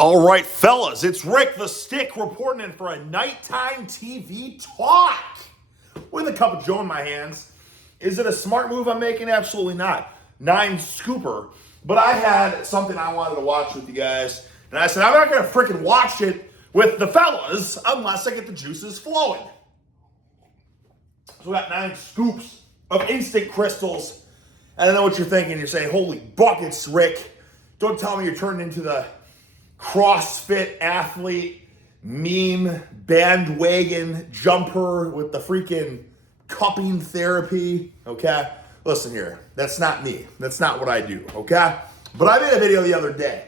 All right, fellas, it's Rick the Stick reporting in for a nighttime TV talk with a cup of Joe in my hands. Is it a smart move I'm making? Absolutely not. 9 scooper. But I had something I wanted to watch with you guys, and I said, I'm not going to freaking watch it with the fellas unless I get the juices flowing. So we got 9 scoops of instant crystals. I don't know what you're thinking. You're saying, holy buckets, Rick. Don't tell me you're turning into the CrossFit athlete, meme, bandwagon jumper with the freaking cupping therapy, okay? Listen here, that's not me. That's not what I do, okay? But I made a video the other day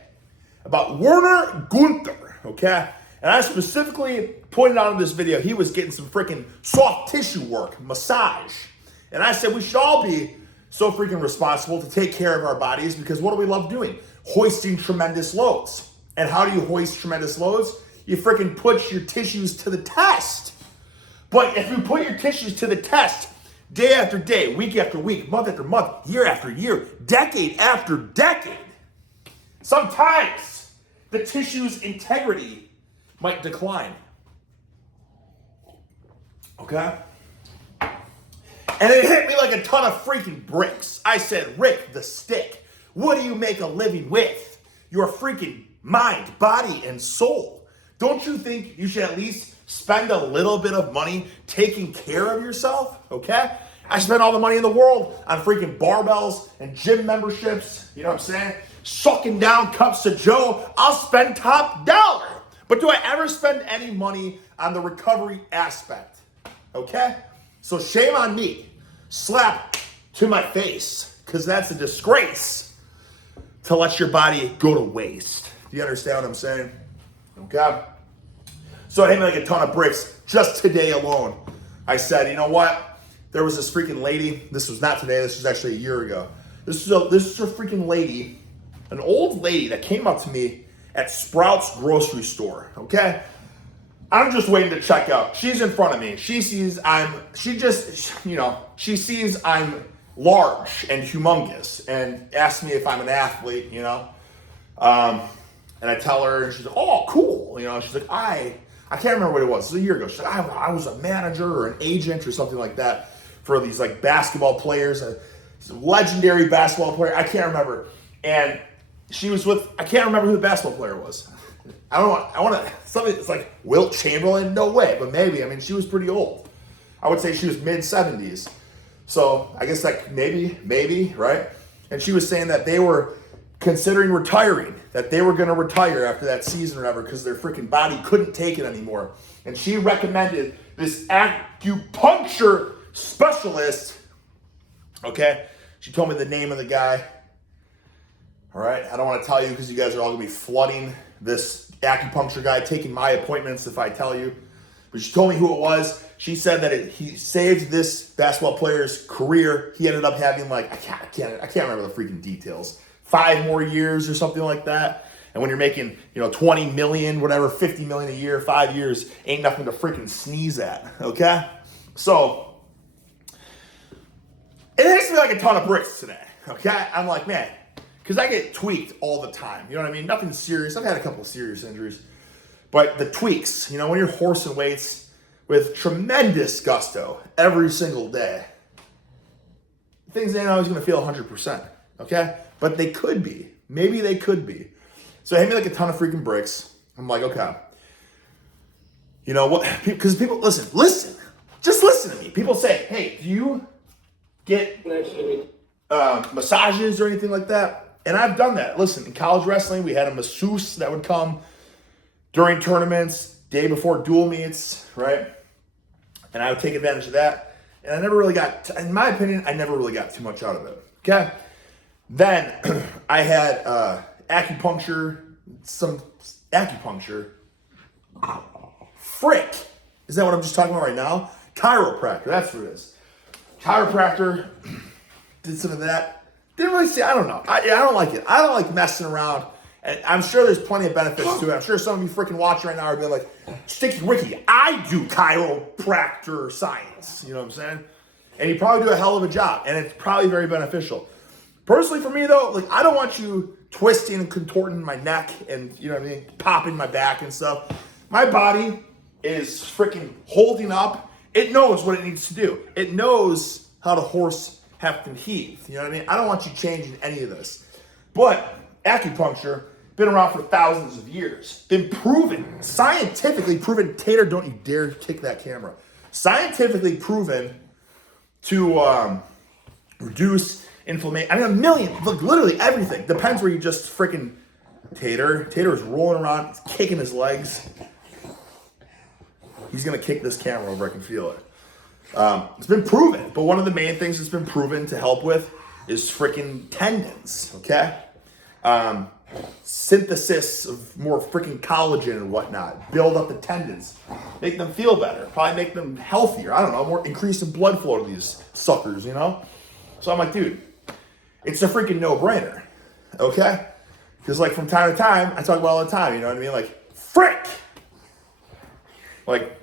about Werner Gunther, okay? And I specifically pointed out in this video, he was getting some freaking soft tissue work, massage. And I said we should all be so freaking responsible to take care of our bodies because what do we love doing? Hoisting tremendous loads. And how do you hoist tremendous loads? You freaking put your tissues to the test. But if you put your tissues to the test day after day, week after week, month after month, year after year, decade after decade, sometimes the tissue's integrity might decline. Okay? And it hit me like a ton of freaking bricks. I said, Rick the Stick, what do you make a living with? Your freaking mind, body, and soul. Don't you think you should at least spend a little bit of money taking care of yourself? Okay? I spend all the money in the world on freaking barbells and gym memberships. You know what I'm saying? Sucking down cups of Joe. I'll spend top dollar. But do I ever spend any money on the recovery aspect? Okay? So shame on me. Slap to my face. Because that's a disgrace to let your body go to waste. Do you understand what I'm saying? Okay. So it hit me like a ton of bricks just today alone. I said, you know what? There was this freaking lady. This was not today. This was actually a year ago. This is a freaking lady, an old lady that came up to me at Sprouts grocery store. Okay. I'm just waiting to check out. She's in front of me. She sees I'm large and humongous and asks me if I'm an athlete, you know. And I tell her, and she's like, oh, cool. You know, she's like, I can't remember what it was. It was a year ago. She's like, I was a manager or an agent or something like that for these like basketball players, a legendary basketball player. I can't remember. And she was I can't remember who the basketball player was. I want to, something that's like Wilt Chamberlain. No way, but maybe. I mean, she was pretty old. I would say she was mid-70s. So I guess like maybe, right? And she was saying that they were considering retiring, that they were going to retire after that season or whatever because their freaking body couldn't take it anymore. And she recommended this acupuncture specialist. Okay, she told me the name of the guy. All right, I don't want to tell you because you guys are all going to be flooding this acupuncture guy, taking my appointments if I tell you. But she told me who it was. She said that he saved this basketball player's career. He ended up having like, I can't remember the freaking details. 5 more years or something like that. And when you're making, 20 million, whatever, 50 million a year, 5 years, ain't nothing to freaking sneeze at, okay? So, it hits me like a ton of bricks today, okay? I'm like, man, because I get tweaked all the time, you know what I mean? Nothing serious. I've had a couple of serious injuries. But the tweaks, when you're horsing weights with tremendous gusto every single day, things ain't always going to feel 100%, okay? But they could be. Maybe they could be. So it hit me like a ton of freaking bricks. I'm like, okay. You know what? Because people, listen. Just listen to me. People say, hey, do you get massages or anything like that? And I've done that. Listen, in college wrestling, we had a masseuse that would come during tournaments, day before dual meets, right? And I would take advantage of that. And I never really got, in my opinion, I never really got too much out of it, okay? Then I had acupuncture. Frick. Is that what I'm just talking about right now? Chiropractor, that's what it is. Chiropractor, did some of that. Didn't really see, I don't know. I don't like it. I don't like messing around. And I'm sure there's plenty of benefits to it. I'm sure some of you freaking watching right now are being like, Sticky Ricky, I do chiropractor science. You know what I'm saying? And you probably do a hell of a job. And it's probably very beneficial. Personally, for me, though, I don't want you twisting and contorting my neck and, you know what I mean, popping my back and stuff. My body is freaking holding up. It knows what it needs to do. It knows how to horse, heft, and heave. You know what I mean? I don't want you changing any of this. But acupuncture, been around for thousands of years. Been proven, scientifically proven. Tater, don't you dare kick that camera. Scientifically proven to reduce inflammation. I mean, a million, look, literally everything. Depends where you just freaking Tater. Tater is rolling around, kicking his legs. He's gonna kick this camera over, I can feel it. It's been proven, but one of the main things it's been proven to help with is freaking tendons, okay? Synthesis of more freaking collagen and whatnot. Build up the tendons. Make them feel better. Probably make them healthier. I don't know, more increase in blood flow to these suckers, you know? So I'm like, dude, it's a freaking no-brainer, okay? Because like from time to time, I talk about it all the time, you know what I mean? Like, frick! Like,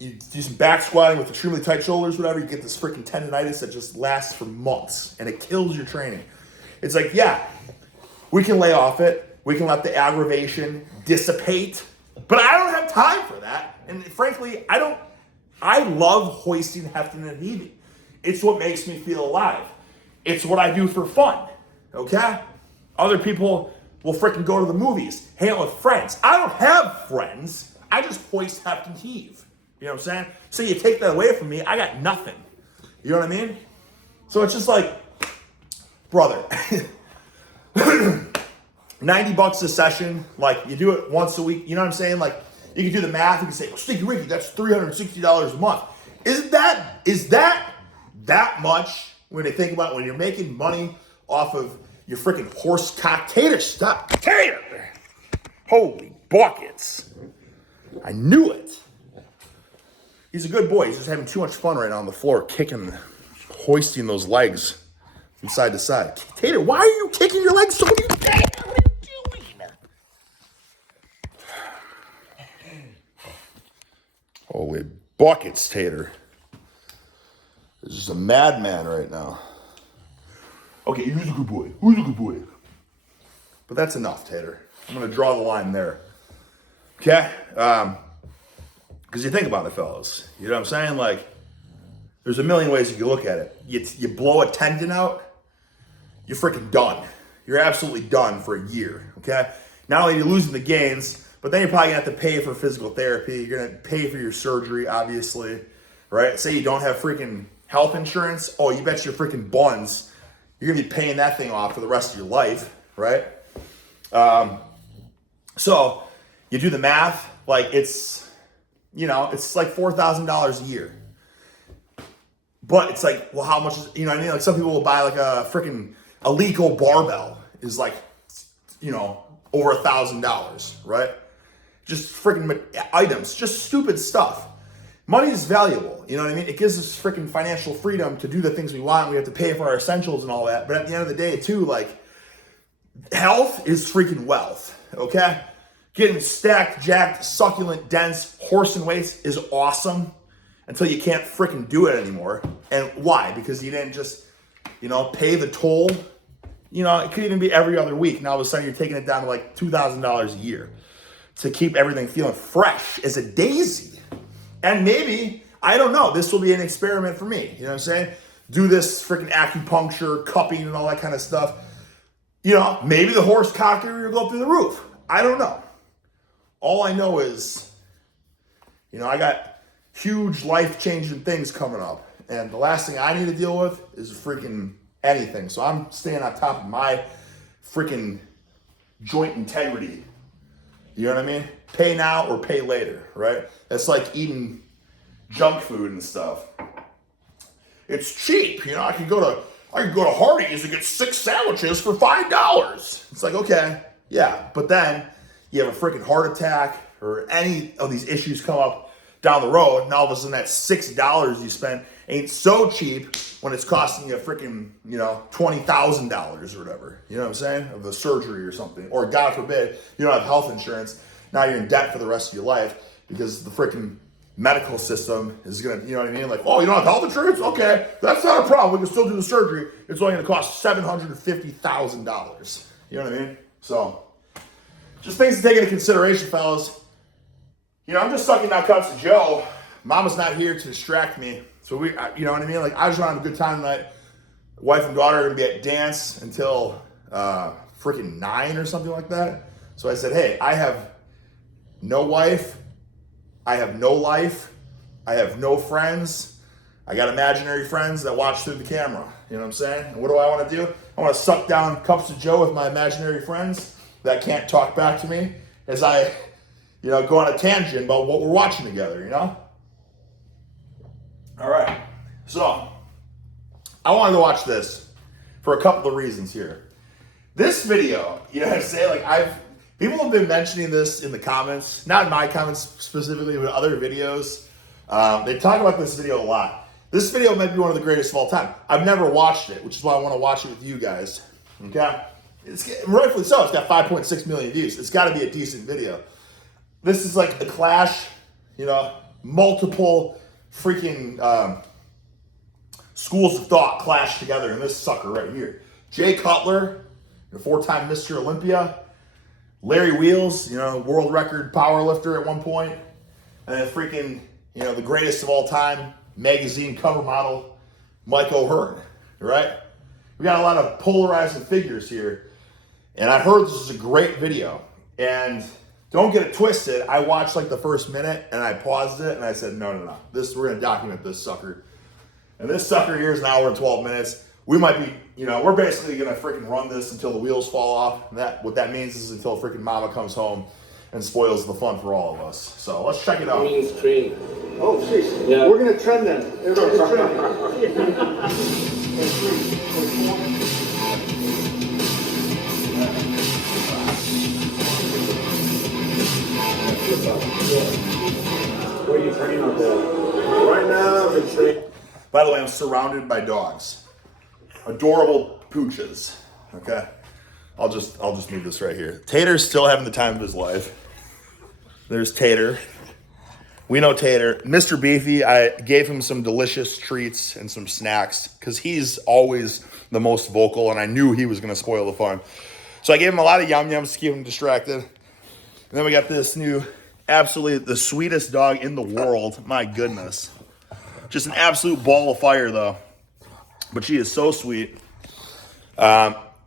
you do some back squatting with extremely tight shoulders, whatever, you get this freaking tendonitis that just lasts for months, and it kills your training. It's like, yeah, we can lay off it. We can let the aggravation dissipate, but I don't have time for that. And frankly, I love hoisting, hefting, and heaving. It's what makes me feel alive. It's what I do for fun, okay? Other people will freaking go to the movies, hang out with friends. I don't have friends. I just hoist, heft, and heave. You know what I'm saying? So you take that away from me, I got nothing. You know what I mean? So it's just like, brother, $90 a session, like you do it once a week, you know what I'm saying? Like you can do the math, you can say, well, Stinky Ricky, that's $360 a month. Is that much when they think about when you're making money off of your freaking horse cock tater stuff? Tater! Holy buckets. I knew it. He's a good boy. He's just having too much fun right now on the floor, kicking, hoisting those legs from side to side. Tater, why are you kicking your legs so many times? What are you doing? Holy buckets, Tater. This is a madman right now. Okay, who's a good boy? Who's a good boy? But that's enough, Tater. I'm going to draw the line there. Okay? Because you think about it, fellas. You know what I'm saying? Like, there's a million ways you can look at it. You blow a tendon out, you're freaking done. You're absolutely done for a year, okay? Not only are you losing the gains, but then you're probably going to have to pay for physical therapy. You're going to pay for your surgery, obviously, right? Say you don't have freaking health insurance. Oh, you bet your freaking buns. You're going to be paying that thing off for the rest of your life, right? So you do the math, like it's like $4,000 a year. But it's like, well, how much is, you know what I mean? Like some people will buy like a freaking Alico barbell is like, over $1,000, right? Just freaking items, just stupid stuff. Money is valuable, you know what I mean? It gives us freaking financial freedom to do the things we want. We have to pay for our essentials and all that. But at the end of the day, too, like, health is freaking wealth, okay? Getting stacked, jacked, succulent, dense, horse and waist is awesome until you can't freaking do it anymore. And why? Because you didn't just, pay the toll. It could even be every other week. Now all of a sudden you're taking it down to like $2,000 a year to keep everything feeling fresh as a daisy. And maybe, I don't know, this will be an experiment for me. You know what I'm saying? Do this freaking acupuncture, cupping, and all that kind of stuff. Maybe the horse cocker will go through the roof. I don't know. All I know is, I got huge life-changing things coming up. And the last thing I need to deal with is freaking anything. So I'm staying on top of my freaking joint integrity. You know what I mean? Pay now or pay later, right? That's like eating junk food and stuff. It's cheap. I could go to Hardee's and get 6 sandwiches for $5. It's like, okay, yeah. But then you have a freaking heart attack or any of these issues come up down the road, and all of a sudden that $6 you spent ain't so cheap when it's costing you a freaking, $20,000 or whatever. You know what I'm saying? Of the surgery or something. Or God forbid, you don't have health insurance. Now you're in debt for the rest of your life because the freaking medical system is going to, you know what I mean? Like, oh, you don't have health insurance? Okay, that's not a problem. We can still do the surgery. It's only going to cost $750,000. You know what I mean? So, just things to take into consideration, fellas. You know, I'm just sucking down cups to Joe. Mama's not here to distract me. So you know what I mean? Like, I just want to have a good time tonight. Wife and daughter are going to be at dance until freaking 9 or something like that. So I said, hey, I have no wife. I have no life. I have no friends. I got imaginary friends that watch through the camera. You know what I'm saying? And what do I want to do? I want to suck down cups of Joe with my imaginary friends that can't talk back to me as I, you know, go on a tangent about what we're watching together, you know? All right. So, I wanted to watch this for a couple of reasons here. This video, you know what I'm saying? Like, people have been mentioning this in the comments, not in my comments specifically, but other videos. They talk about this video a lot. This video might be one of the greatest of all time. I've never watched it, which is why I want to watch it with you guys. Okay? It's rightfully so. It's got 5.6 million views. It's got to be a decent video. This is like a clash, you know, multiple freaking schools of thought clash together in this sucker right here. Jay Cutler, a 4-time Mr. Olympia. Larry Wheels, you know, world record power lifter at one point. And then freaking, you know, the greatest of all time magazine cover model, Mike Ohearn, right? We got a lot of polarizing figures here. And I heard this is a great video. And don't get it twisted. I watched like the first minute and I paused it and I said, no. We're going to document this sucker. And this sucker here is an hour and 12 minutes. We might be, you know, we're basically going to freaking run this until the wheels fall off. And what that means is until freaking mama comes home and spoils the fun for all of us. So let's check it out. Means tree. Oh, jeez. Yeah. We're going to trend them. Everybody's trending. What are you training on there? Right now, I'm training. By the way, I'm surrounded by dogs. Adorable pooches. Okay? I'll just move this right here. Tater's still having the time of his life. There's Tater. We know Tater. Mr. Beefy, I gave him some delicious treats and some snacks because he's always the most vocal and I knew he was going to spoil the fun. So I gave him a lot of yum-yums to keep him distracted. And then we got this new, absolutely the sweetest dog in the world. My goodness. Just an absolute ball of fire though. But she is so sweet.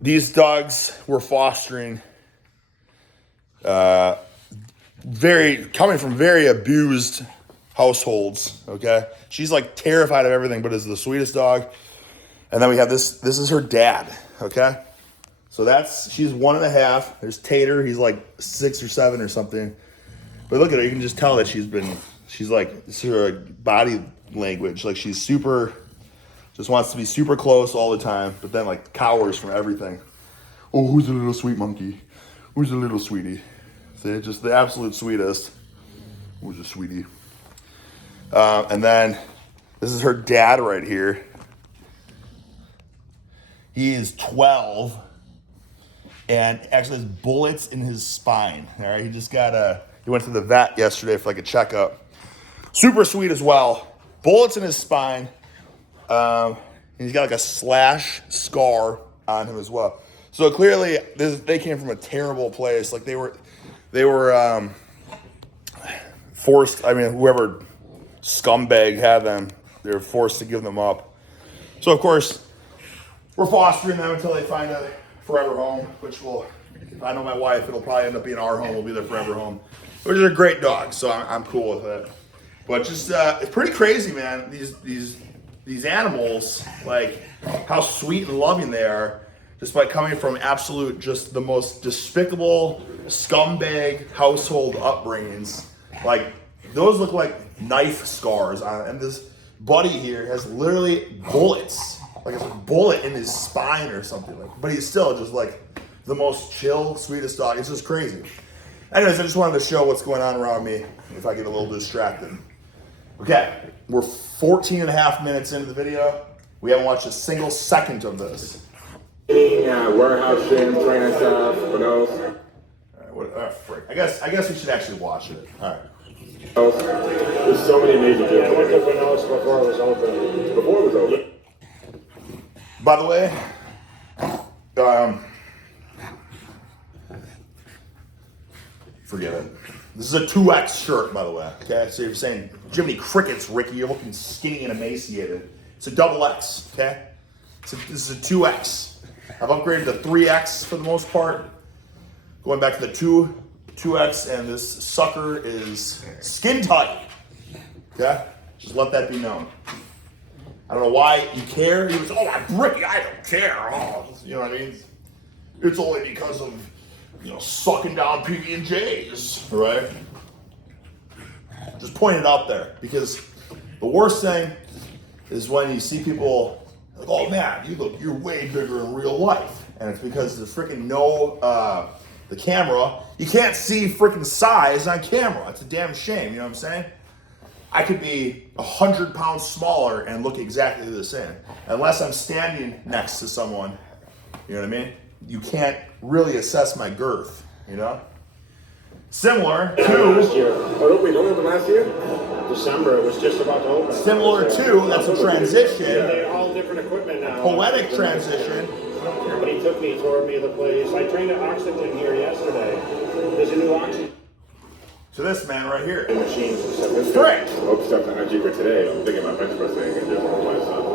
These dogs were fostering coming from very abused households, okay? She's like terrified of everything, but is the sweetest dog. And then we have this is her dad, okay? So she's 1.5. There's Tater, he's like 6 or 7 or something. But look at her, you can just tell that she's like, it's her body language. Like she's just wants to be super close all the time, but then like cowers from everything. Oh, who's the little sweet monkey? Who's the little sweetie? See, just the absolute sweetest. Who's a sweetie? And then this is her dad right here. He is 12 and actually has bullets in his spine. All right, he went to the vet yesterday for like a checkup. Super sweet as well. Bullets in his spine. He's got like a slash scar on him as well. So clearly, they came from a terrible place. Like they were forced. I mean, whoever scumbag had them, they were forced to give them up. So of course, we're fostering them until they find a forever home, which will, if I know my wife, it'll probably end up being our home. We'll be their forever home. Which is a great dog, so I'm cool with it. But just it's pretty crazy, man. These animals, like how sweet and loving they are, just by coming from absolute, just the most despicable scumbag household upbringings. Like those look like knife scars on it. And this buddy here has literally bullets, like a bullet in his spine or something. Like, but he's still just like the most chill, sweetest dog. It's just crazy. Anyways, I just wanted to show what's going on around me if I get a little distracted. Okay, we're 14 and a half minutes into the video. We haven't watched a single second of this. Warehouse gym, training stuff, what else? All right, frick. I guess we should actually watch it. All right. There's so many amazing gyms. I went to Pinellas before it was open. Before it was open. By the way, forget it. This is a 2X shirt, by the way. Okay, so you're saying Jiminy Crickets, Ricky, you're looking skinny and emaciated. It's a double X. Okay, this is a 2X. I've upgraded to 3X for the most part. Going back to the 2X, and this sucker is skin tight. Okay, just let that be known. I don't know why you care. He was, oh, I'm Ricky, I don't care. Oh, you know what I mean? It's only because of, sucking down PB&Js, right? Just point it out there, because the worst thing is when you see people like, oh man, you're way bigger in real life, and it's because there's freaking the camera. You can't see freaking size on camera. It's a damn shame. You know what I'm saying? I could be 100 pounds smaller and look exactly the same, unless I'm standing next to someone. You know what I mean? You can't really assess my girth, Similar to last year. Oh, we don't open last year? December, it was just about to open. Similar to, that's a transition. They're all different equipment now. Poetic transition. But he took me, toured me the place. I trained at Oxygen here yesterday. There's a new Oxygen. So this man right here. Machines and stuff. Correct. Hope stuff on IG for today. I'm thinking about bench pressing and just all my stuff.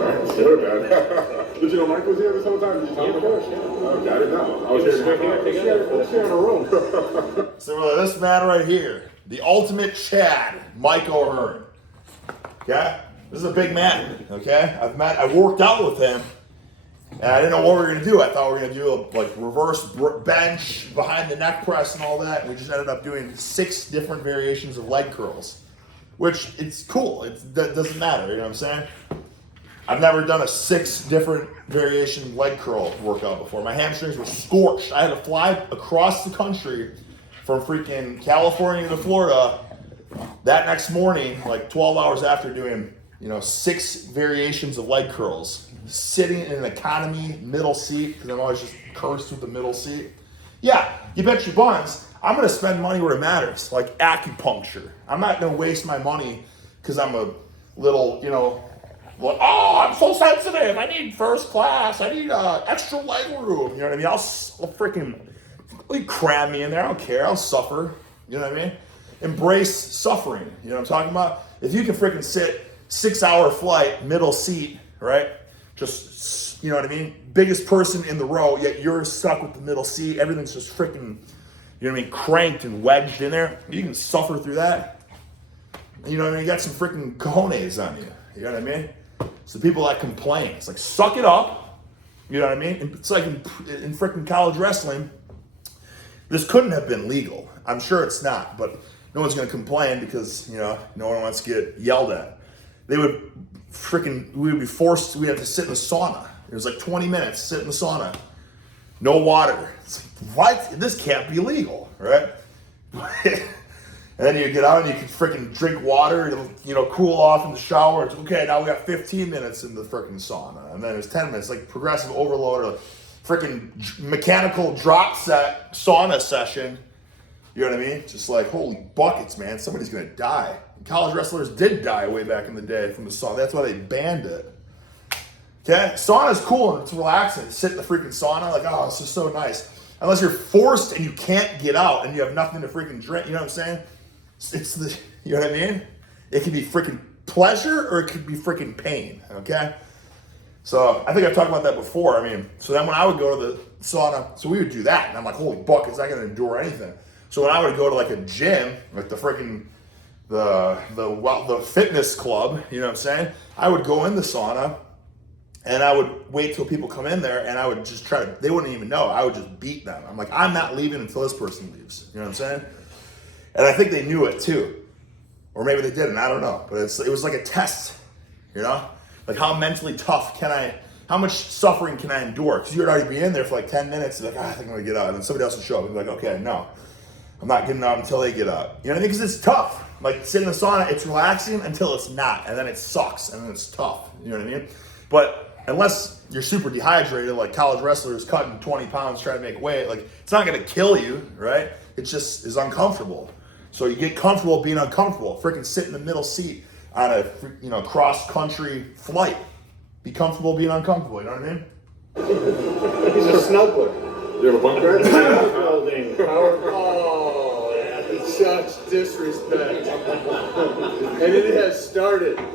Alright, sure, man. Did you know Mike was here this whole time? Did you tell him? Of course, yeah. Okay, I didn't know. I was here Let's share in a room. So this man right here, the ultimate Chad, Mike Ohearn. Okay? This is a big man, okay? I worked out with him, and I didn't know what we were gonna do. I thought we were gonna do a reverse bench, behind the neck press and all that, and we just ended up doing 6 different variations of leg curls, which it's cool. That doesn't matter, you know what I'm saying? I've never done a 6 different variation leg curl workout before. My hamstrings were scorched. I had to fly across the country from freaking California to Florida that next morning, like 12 hours after doing, 6 variations of leg curls, sitting in an economy middle seat, because I'm always just cursed with the middle seat. Yeah, you bet your buns, I'm going to spend money where it matters, like acupuncture. I'm not going to waste my money because I'm a little, well, oh, I'm so sensitive. I need first class. I need extra leg room. You know what I mean? I'll freaking cram me in there. I don't care. I'll suffer. You know what I mean? Embrace suffering. You know what I'm talking about? If you can freaking sit 6-hour flight, middle seat, right? Just, you know what I mean? Biggest person in the row, yet you're stuck with the middle seat. Everything's just freaking, you know what I mean? Cranked and wedged in there. You can suffer through that. You know what I mean? You got some freaking cojones on you. You know what I mean? So people that complain, it's like, suck it up. You know what I mean? It's like in freaking college wrestling, this couldn't have been legal. I'm sure it's not, but no one's going to complain because, no one wants to get yelled at. We would be forced, we had to sit in the sauna. It was like 20 minutes, sit in the sauna. No water. It's like, what? This can't be legal, right? And then you get out and you can freaking drink water, it'll, cool off in the shower. It's okay, now we got 15 minutes in the freaking sauna. And then it's 10 minutes, like progressive overload or freaking mechanical drop set sauna session. You know what I mean? Just like, holy buckets, man, somebody's gonna die. And college wrestlers did die way back in the day from the sauna. That's why they banned it. Okay, sauna's cool and it's relaxing. Sit in the freaking sauna, like, oh, this is so nice. Unless you're forced and you can't get out and you have nothing to freaking drink, you know what I'm saying? It's the, you know what I mean? It could be freaking pleasure or it could be freaking pain, okay? So I think I've talked about that before. I mean, so then when I would go to the sauna, so we would do that, and I'm like, holy buckets, I can endure anything. So when I would go to like a gym, like the freaking, the fitness club, you know what I'm saying? I would go in the sauna, and I would wait till people come in there, and I would just try to, they wouldn't even know, I would just beat them. I'm like, I'm not leaving until this person leaves, you know what I'm saying? And I think they knew it too. Or maybe they didn't, I don't know. But it was like a test, Like how mentally tough how much suffering can I endure? Because you'd already be in there for like 10 minutes, you're like, I think I'm gonna get out. And then somebody else would show up and be like, okay, no, I'm not getting out until they get out. You know what I mean? Because it's tough. Like sitting in the sauna, it's relaxing until it's not. And then it sucks, and then it's tough. You know what I mean? But unless you're super dehydrated, like college wrestlers cutting 20 pounds trying to make weight, like it's not gonna kill you, right? It just is uncomfortable. So you get comfortable being uncomfortable. Freaking sit in the middle seat on a cross-country flight. Be comfortable being uncomfortable, you know what I mean? He's a snoper. You have a bunk bed? Building. Oh, Such disrespect. And it has started. All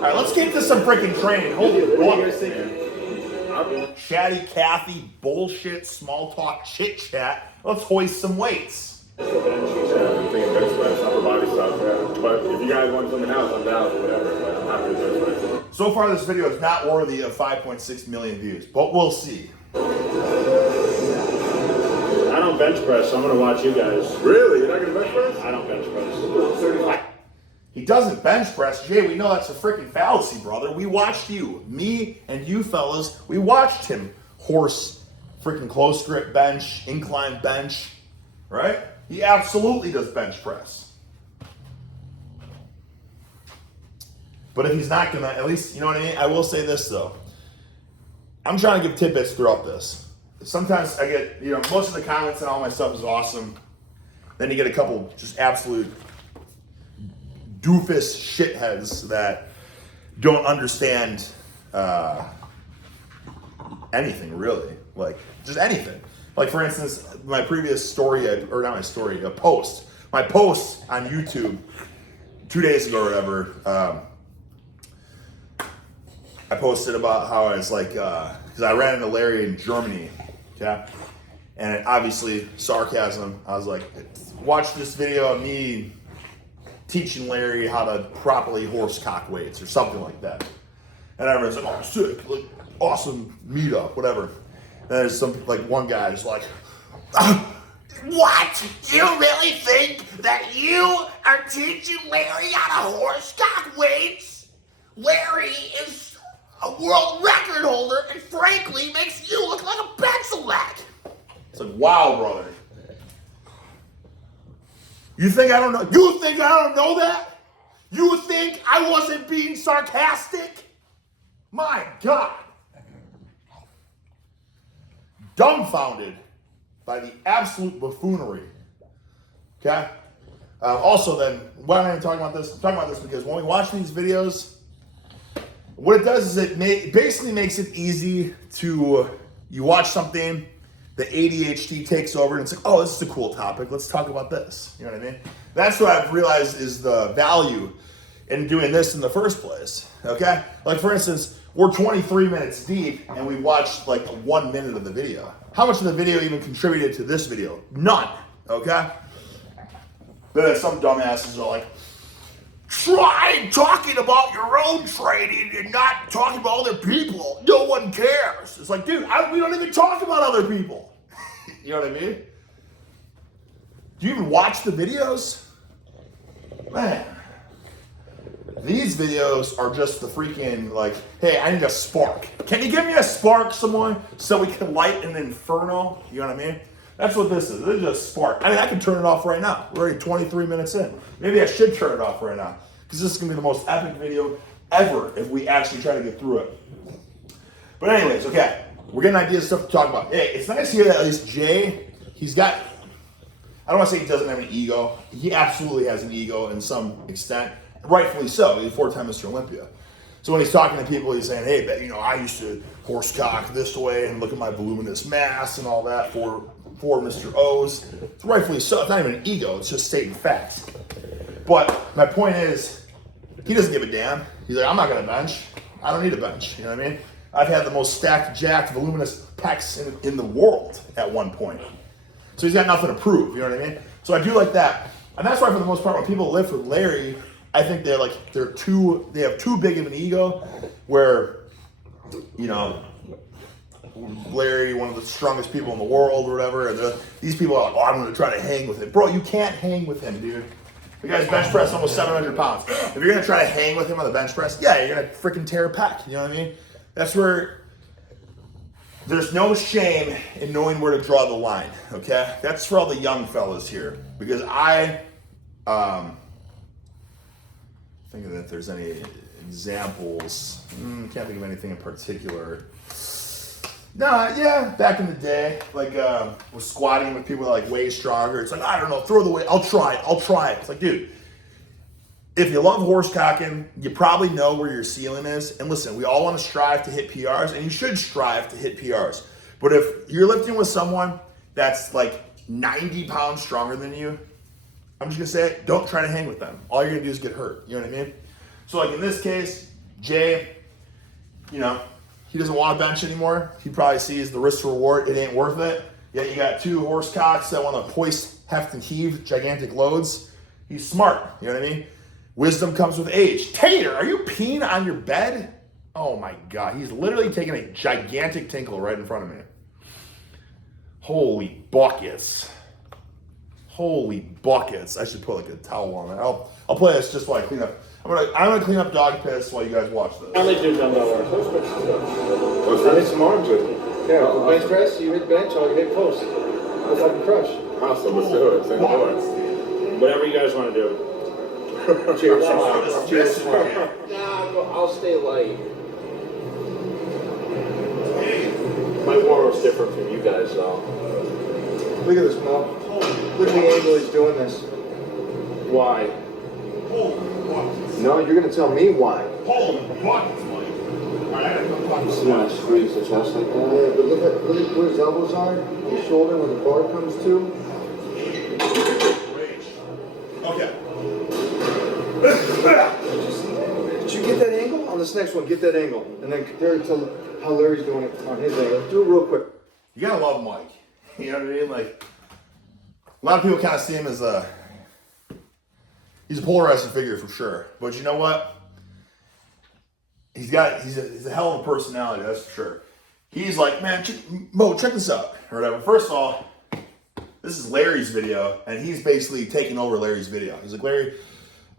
right, let's get to some freaking training. Holy What are you fuck, guys man. thinking? Chatty Cathy, bullshit, small talk, chit chat. Let's hoist some weights. Yeah, I'm thinking bench press, upper body stuff, yeah. But if you guys want something else, I'm down for whatever. But I'm happy with bench press. So far, this video is not worthy of 5.6 million views, but we'll see. I don't bench press, so I'm gonna watch you guys. Really? You're not gonna bench press? I don't bench press. He doesn't bench press. Jay, we know that's a freaking fallacy, brother. We watched you, me and you fellas, we watched him horse freaking close grip bench, incline bench, right? He absolutely does bench press. But if he's not gonna, at least, you know what I mean? I will say this though. I'm trying to give tidbits throughout this. Sometimes I get, most of the comments and all my stuff is awesome. Then you get a couple just absolute doofus shitheads that don't understand anything really. Like, just anything. Like, for instance, my previous story, or not my story, a post. My post on YouTube 2 days ago or whatever, I posted about how I was like, because I ran into Larry in Germany, okay? And obviously, sarcasm. I was like, watch this video of me teaching Larry how to properly horse cock weights or something like that. And everyone's like, oh, sick, like, awesome meetup, whatever. And there's one guy who's like, what? You really think that you are teaching Larry how to horse cock weights? Larry is a world record holder and frankly makes you look like a pencil neck. It's like, wow, brother. You think I don't know? You think I don't know that? You think I wasn't being sarcastic? My God. Dumbfounded by the absolute buffoonery. Okay? Also then, why am I even talking about this? I'm talking about this because when we watch these videos, what it does is it basically makes it easy to, you watch something, the ADHD takes over and it's like, oh, this is a cool topic. Let's talk about this. You know what I mean? That's what I've realized is the value in doing this in the first place. Okay? Like for instance, we're 23 minutes deep and we watched like 1 minute of the video. How much of the video even contributed to this video? None. Okay? But then some dumbasses are like, try talking about your own training and not talking about other people. No one cares. It's like, dude, we don't even talk about other people. You know what I mean? Do you even watch the videos? Man. These videos are just the freaking like, hey, I need a spark. Can you give me a spark, someone, so we can light an inferno? You know what I mean? That's what this is. This is just a spark. I mean, I can turn it off right now. We're already 23 minutes in. Maybe I should turn it off right now because this is going to be the most epic video ever if we actually try to get through it. But anyways, okay. We're getting ideas and stuff to talk about. Hey, it's nice to hear that at least Jay, he's got, I don't want to say he doesn't have an ego. He absolutely has an ego in some extent. Rightfully so. He's a 4-time Mr. Olympia. So when he's talking to people, he's saying, hey, I used to horse cock this way and look at my voluminous mass and all that for Mr. O's. It's rightfully so. It's not even an ego. It's just stating facts. But my point is, he doesn't give a damn. He's like, I'm not going to bench. I don't need a bench. You know what I mean? I've had the most stacked, jacked, voluminous pecs in the world at one point. So he's got nothing to prove. You know what I mean? So I do like that. And that's why for the most part, when people lift with Larry, I think they have too big of an ego where, Larry, one of the strongest people in the world or whatever, and these people are like, oh, I'm going to try to hang with him. Bro, you can't hang with him, dude. The guy's bench press almost 700 pounds. If you're going to try to hang with him on the bench press, yeah, you're going to freaking tear a pec. You know what I mean? That's where there's no shame in knowing where to draw the line, okay? That's for all the young fellas here. Because thinking that there's any examples. Can't think of anything in particular. No, yeah, back in the day, was squatting with people that like way stronger. It's like, I don't know, throw the weight. I'll try it. It's like, dude, if you love horse cocking, you probably know where your ceiling is. And listen, we all want to strive to hit PRs, and you should strive to hit PRs. But if you're lifting with someone that's like 90 pounds stronger than you, I'm just gonna say it, don't try to hang with them. All you're gonna do is get hurt. You know what I mean? So like in this case, Jay, you know, he doesn't want to bench anymore. He probably sees the risk to reward, it ain't worth it. Yet you got two horse cocks that want to hoist, heft, and heave gigantic loads. He's smart, you know what I mean? Wisdom comes with age. Tater, are you peeing on your bed? Oh my God, he's literally taking a gigantic tinkle right in front of me. Holy buckets. Holy buckets. I should put like a towel on it. I'll play this just while I clean up. I'm gonna clean up dog piss while you guys watch this. How many do dumbbell work? I need some arms with it. Yeah, bench press, you hit bench, or you hit post. It's like a crush. Awesome, let's do it. Same boy. Whatever you guys want to do. Cheers. Cheers. Nah, I'll stay light. My form was different from you guys, though. Look at this, Mo. Look at the angle he's doing this. Why? No, you're gonna tell me why. Holy buckets, Mike. All right, I gotta come You want to squeeze the chest like that? Yeah, but look at where his elbows are, his shoulder, where the bar comes to. Okay. Did you get that angle? On this next one, get that angle. And then compare it to how Larry's doing it on his angle. Do it real quick. You gotta love Mike. You know what I mean? Like, a lot of people kind of see him as he's a polarizing figure for sure. But you know what? He's a hell of a personality, that's for sure. He's like, man, Mo, check this out, or whatever. First of all, this is Larry's video, and he's basically taking over Larry's video. He's like, Larry,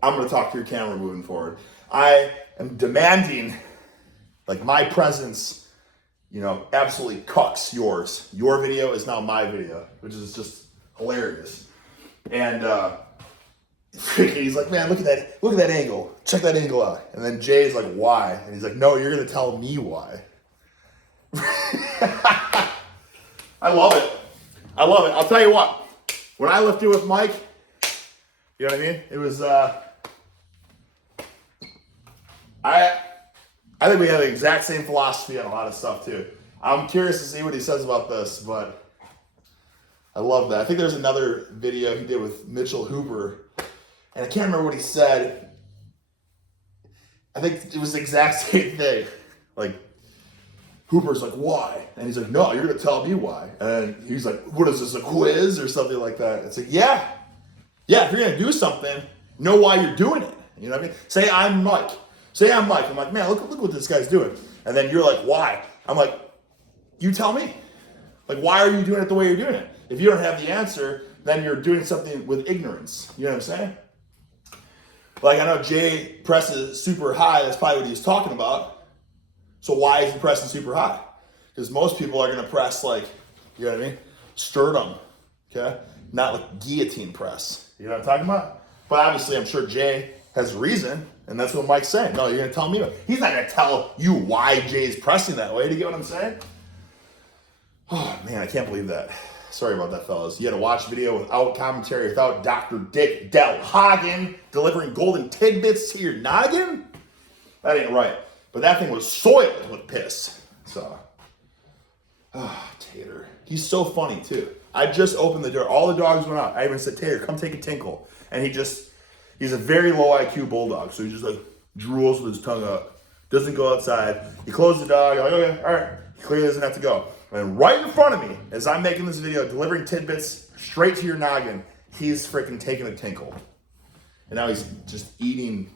I'm gonna talk to your camera moving forward. I am demanding, like, my presence, you know, absolutely cucks yours. Your video is now my video, which is just hilarious. And he's like, man, look at that angle. Check that angle out. And then Jay's like, why? And he's like, no, you're gonna tell me why. I love it. I'll tell you what. When I lifted with Mike, you know what I mean? It was I think we have the exact same philosophy on a lot of stuff too. I'm curious to see what he says about this, but I love that. I think there's another video he did with Mitchell Hooper, and I can't remember what he said. I think it was the exact same thing. Like, Hooper's like, why? And he's like, no, you're going to tell me why. And he's like, what is this, a quiz or something like that? It's like, yeah, if you're going to do something, know why you're doing it. You know what I mean? Say I'm Mike. I'm like, man, look what this guy's doing. And then you're like, why? I'm like, you tell me. Like, why are you doing it the way you're doing it? If you don't have the answer, then you're doing something with ignorance. You know what I'm saying? Like, I know Jay presses super high. That's probably what he's talking about. So why is he pressing super high? Because most people are going to press, like, you know what I mean? Sternum, okay? Not like guillotine press. You know what I'm talking about? But obviously, I'm sure Jay has reason, and that's what Mike's saying. No, you're going to tell me. He's not going to tell you why Jay's pressing that way. Do you get what I'm saying? Oh, man, I can't believe that. Sorry about that, fellas. You had to watch video without commentary, without Dr. Dick Del Hagen delivering golden tidbits to your noggin? That ain't right. But that thing was soiled with piss. So, Tater. He's so funny, too. I just opened the door. All the dogs went out. I even said, Tater, come take a tinkle. And he's a very low IQ bulldog. So he just, like, drools with his tongue up. Doesn't go outside. He closed the dog. You're like, okay, all right. He clearly doesn't have to go. And right in front of me, as I'm making this video, delivering tidbits straight to your noggin, he's freaking taking a tinkle. And now he's just eating.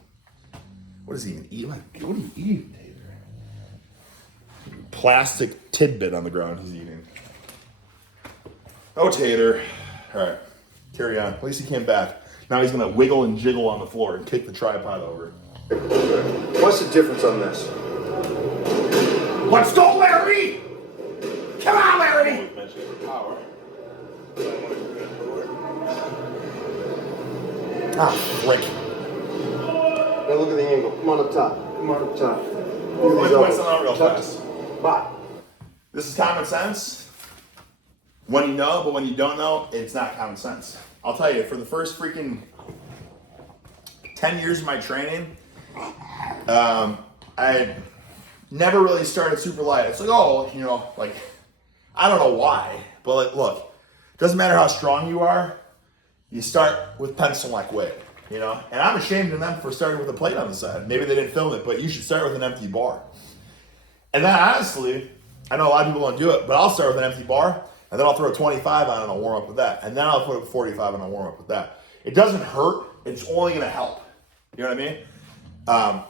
What is he even eating? What are you eating, Tater? Plastic tidbit on the ground he's eating. Oh, Tater. All right, carry on. At least he came back. Now he's going to wiggle and jiggle on the floor and kick the tripod over. What's the difference on this? Let's go, Larry! Come on, Larry! Ah, frick. Now look at the angle. Come on up top. Let me point something out real fast. Bye. This is common sense. When you know, but when you don't know, it's not common sense. I'll tell you, for the first freaking 10 years of my training, I never really started super light. It's like, oh, you know, like I don't know why, but like, look, doesn't matter how strong you are, you start with pencil neck weight, you know? And I'm ashamed of them for starting with a plate on the side. Maybe they didn't film it, but you should start with an empty bar. And then honestly, I know a lot of people don't do it, but I'll start with an empty bar, and then I'll throw a 25 on and I'll warm up with that. And then I'll put a 45 and I'll warm up with that. It doesn't hurt, it's only gonna help. You know what I mean?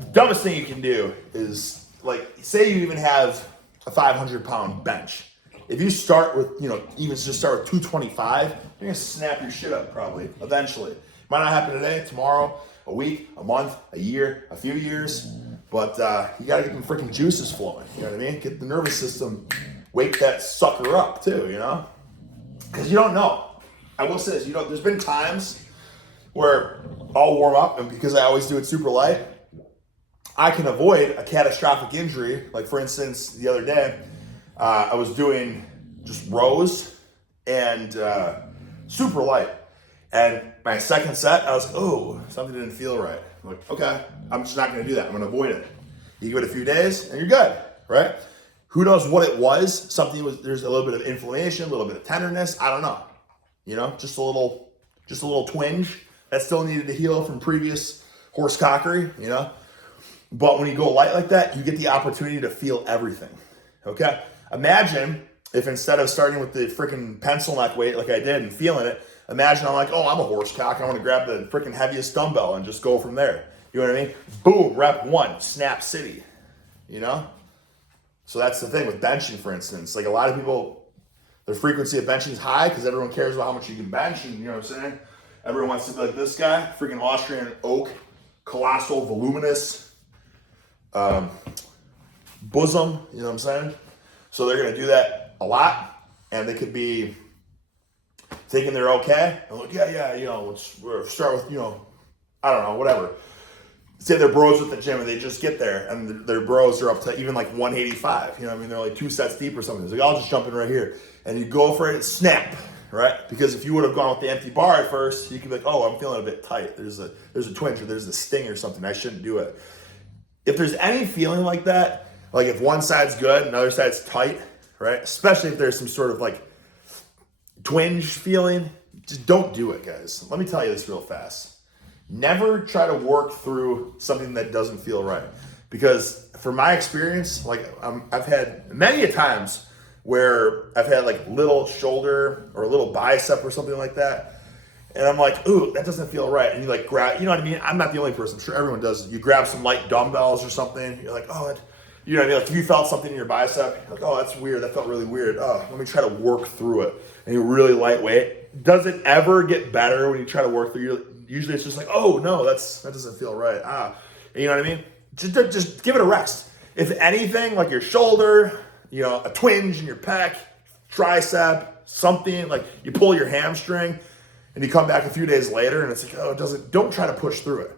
The dumbest thing you can do is, like, say you even have a 500-pound bench. If you start with, you know, even just start with 225, you're gonna snap your shit up probably, eventually. Might not happen today, tomorrow, a week, a month, a year, a few years, but you gotta get them freaking juices flowing, you know what I mean? Get the nervous system, wake that sucker up too, you know? Because you don't know. I will say this, you know, there's been times where I'll warm up, and because I always do it super light, I can avoid a catastrophic injury. Like, for instance, the other day, I was doing just rows and super light. And my second set, I was, oh, something didn't feel right. I'm like, okay, I'm just not gonna do that. I'm gonna avoid it. You give it a few days and you're good, right? Who knows what it was? There's a little bit of inflammation, a little bit of tenderness. I don't know. You know, just a little twinge that still needed to heal from previous horse cockery, you know? But when you go light like that, you get the opportunity to feel everything, okay? Imagine if instead of starting with the freaking pencil neck weight like I did and feeling it, imagine I'm like, oh, I'm a horse cock. I want to grab the freaking heaviest dumbbell and just go from there. You know what I mean? Boom, rep 1, snap city, you know? So that's the thing with benching, for instance. Like, a lot of people, their frequency of benching is high because everyone cares about how much you can bench, and you know what I'm saying? Everyone wants to be like this guy, freaking Austrian oak, colossal, voluminous, bosom, you know what I'm saying? So they're gonna do that a lot, and they could be thinking they're okay. And like, yeah, you know, we'll start with, you know, I don't know, whatever. Say they're bros at the gym and they just get there and their bros are up to even like 185. You know what I mean? They're like 2 sets deep or something. It's like, I'll just jump in right here. And you go for it, snap, right? Because if you would have gone with the empty bar at first, you could be like, oh, I'm feeling a bit tight. There's a twinge or there's a sting or something. I shouldn't do it. If there's any feeling like that, like if one side's good and the other side's tight, right? Especially if there's some sort of like twinge feeling, just don't do it, guys. Let me tell you this real fast. Never try to work through something that doesn't feel right. Because from my experience, like I've had many a times where I've had like little shoulder or a little bicep or something like that. And I'm like, ooh, that doesn't feel right. And you like grab, you know what I mean? I'm not the only person. I'm sure everyone does. You grab some light dumbbells or something. You're like, oh, you know what I mean? Like if you felt something in your bicep, you're like, oh, that's weird. That felt really weird. Oh, let me try to work through it. And you're really lightweight. Does it ever get better when you try to work through? Usually it's just like, oh no, that doesn't feel right. You know what I mean? Just give it a rest. If anything, like your shoulder, you know, a twinge in your pec, tricep, something like you pull your hamstring, and you come back a few days later, and it's like, oh, don't try to push through it.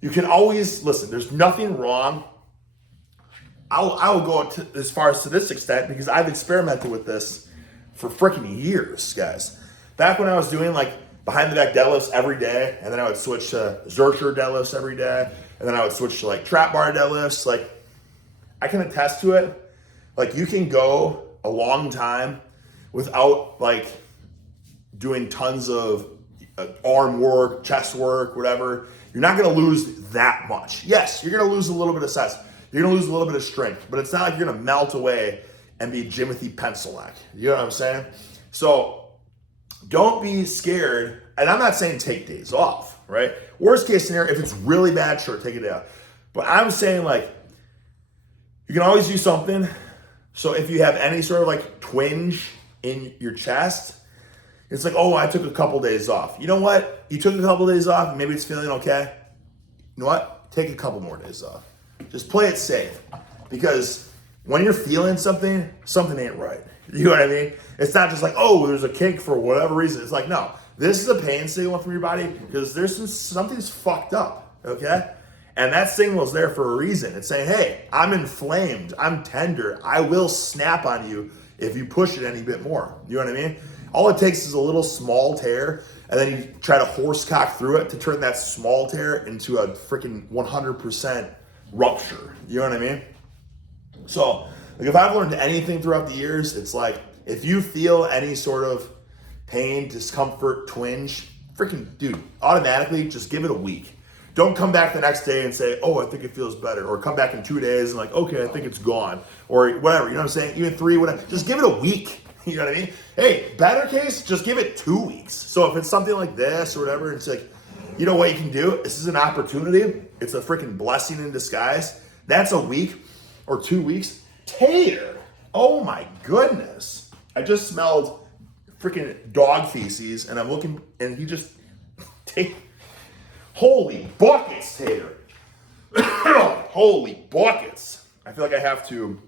You can always listen. There's nothing wrong. I will go as far as to this extent because I've experimented with this for freaking years, guys. Back when I was doing like behind the back deadlifts every day, and then I would switch to Zercher deadlifts every day, and then I would switch to like trap bar deadlifts. Like, I can attest to it. Like, you can go a long time without like doing tons of arm work, chest work, whatever. You're not gonna lose that much. Yes, you're gonna lose a little bit of size. You're gonna lose a little bit of strength, but it's not like you're gonna melt away and be Jimothy Pencil neck. You know what I'm saying? So don't be scared. And I'm not saying take days off, right? Worst case scenario, if it's really bad, sure, take a day off. But I'm saying like, you can always do something. So if you have any sort of like twinge in your chest, it's like, oh, I took a couple days off. You know what? You took a couple days off, maybe it's feeling okay. You know what? Take a couple more days off. Just play it safe. Because when you're feeling something ain't right. You know what I mean? It's not just like, oh, there's a kink for whatever reason. It's like, no, this is a pain signal from your body because something's fucked up, okay? And that signal is there for a reason. It's saying, hey, I'm inflamed, I'm tender, I will snap on you if you push it any bit more. You know what I mean? All it takes is a little small tear, and then you try to horse cock through it to turn that small tear into a freaking 100% rupture. You know what I mean? So Like, if I've learned anything throughout the years, it's like, if you feel any sort of pain, discomfort, twinge, freaking, dude, automatically just give it a week. Don't come back the next day and say, oh, I think it feels better. Or come back in 2 days and like, okay, I think it's gone. Or whatever, you know what I'm saying? Even 3, whatever. Just give it a week. You know what I mean? Hey, better case, just give it 2 weeks. So if it's something like this or whatever, it's like, you know what you can do? This is an opportunity. It's a freaking blessing in disguise. That's a week or 2 weeks. Tater. Oh my goodness. I just smelled freaking dog feces and I'm looking, and he just, holy buckets, Tater. Holy buckets. I feel like I have to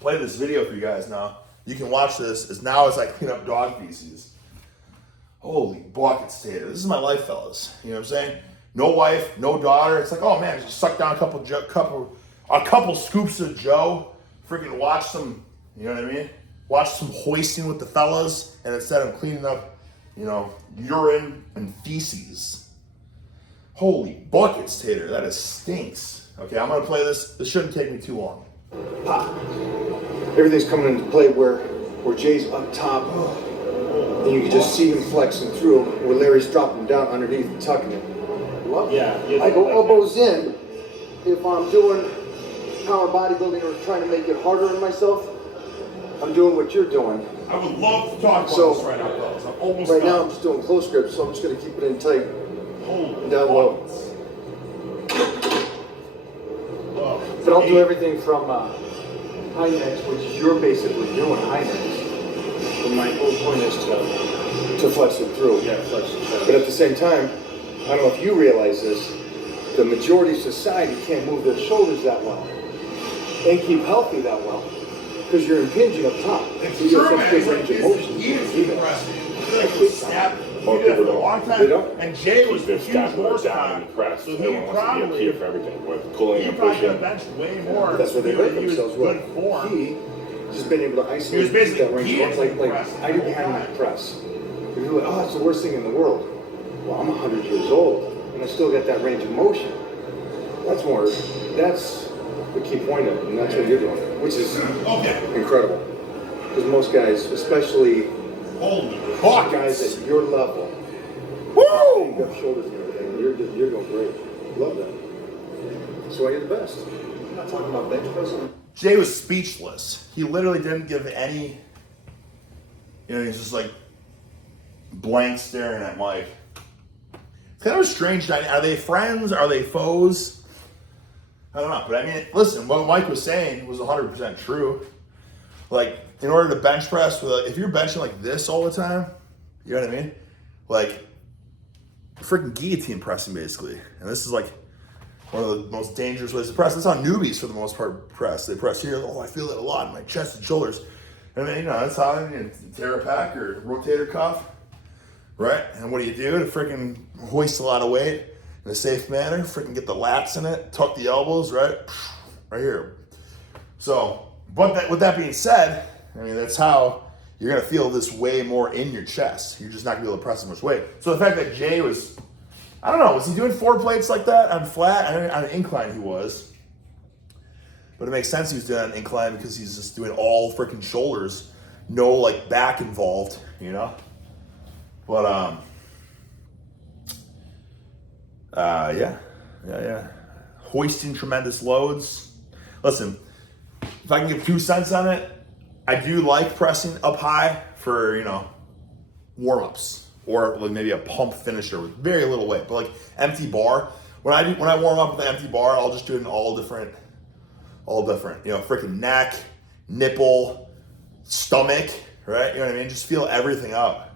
play this video for you guys now. You can watch this as I clean up dog feces. Holy buckets, Tater. This is my life, fellas. You know what I'm saying? No wife, no daughter. It's like, oh man, just suck down a couple scoops of Joe. Freaking watch some, you know what I mean? Watch some hoisting with the fellas, and instead of cleaning up, you know, urine and feces. Holy buckets, Tater. That stinks. Okay, I'm gonna play this. This shouldn't take me too long. Pop. Everything's coming into play where Jay's up top, and you can just see him flexing through, where Larry's dropping down underneath and tucking it. Yeah. I go elbows in if I'm doing power bodybuilding or trying to make it harder on myself. I'm doing what you're doing. I would love to talk about this right now, fellas. I'm almost Right done. now I'm just doing close grips, so I'm just going to keep it in tight Holy and down low. buckets. But I'll do everything from high necks, which you're basically doing high necks. And my whole point is To flex it through. flex the chest. But at the same time, I don't know if you realize this, the majority of society can't move their shoulders that well and keep healthy that well because you're impinging up top. It's So you true, have man. such It's big like range of motion. he is Even. impressive. I feel like he snapped. He Most did it for people a don't. long They time. don't. And Jay was Keep their a huge stamina down horsepower. in the press. So he Everyone wants to be up probably, here for everything, with pulling he and probably could have pushing. benched way more. That's where they He hurt was themselves good with. form. He just been able to He was isolate basically that range of guillotining motion. Like press I do the whole behind time. that press. You're like, oh, it's the worst thing in the world. Well, I'm 100 years old and I still got that range of motion. That's the key point of it, and that's what you're doing, which is Okay. incredible. Because most guys, especially Holy guys buckets. at your level, Woo! you have shoulders and everything. You're doing great. Love that. That's why you're the best. I'm not talking about bench pressing. Jay was speechless. He literally didn't give any, you know, he's just like blank staring at Mike. It's kind of a strange dynamic. Are they friends? Are they foes? I don't know. But I mean, listen, what Mike was saying was 100% true. Like, in order to bench press, if you're benching like this all the time, you know what I mean? Like, freaking guillotine pressing, basically. And this is like one of the most dangerous ways to press. That's how newbies, for the most part, press. They press here. Oh, I feel it a lot in my chest and shoulders. And then, you know, that's how you tear a pec or rotator cuff, right? And what do? To freaking hoist a lot of weight in a safe manner, freaking get the lats in it, tuck the elbows, right? Right here. So, but with that being said, I mean, that's how you're going to feel this way more in your chest. You're just not going to be able to press as much weight. So the fact that Jay was, I don't know, was he doing 4 plates like that on flat? I mean, on an incline he was. But it makes sense he was doing it on an incline because he's just doing all freaking shoulders. No, like, back involved, you know? But, yeah. Hoisting tremendous loads. Listen, if I can give 2 cents on it, I do like pressing up high for, you know, warm-ups or like maybe a pump finisher with very little weight. But like empty bar, when I warm up with an empty bar, I'll just do it in all different, you know, freaking neck, nipple, stomach, right? You know what I mean? Just feel everything out.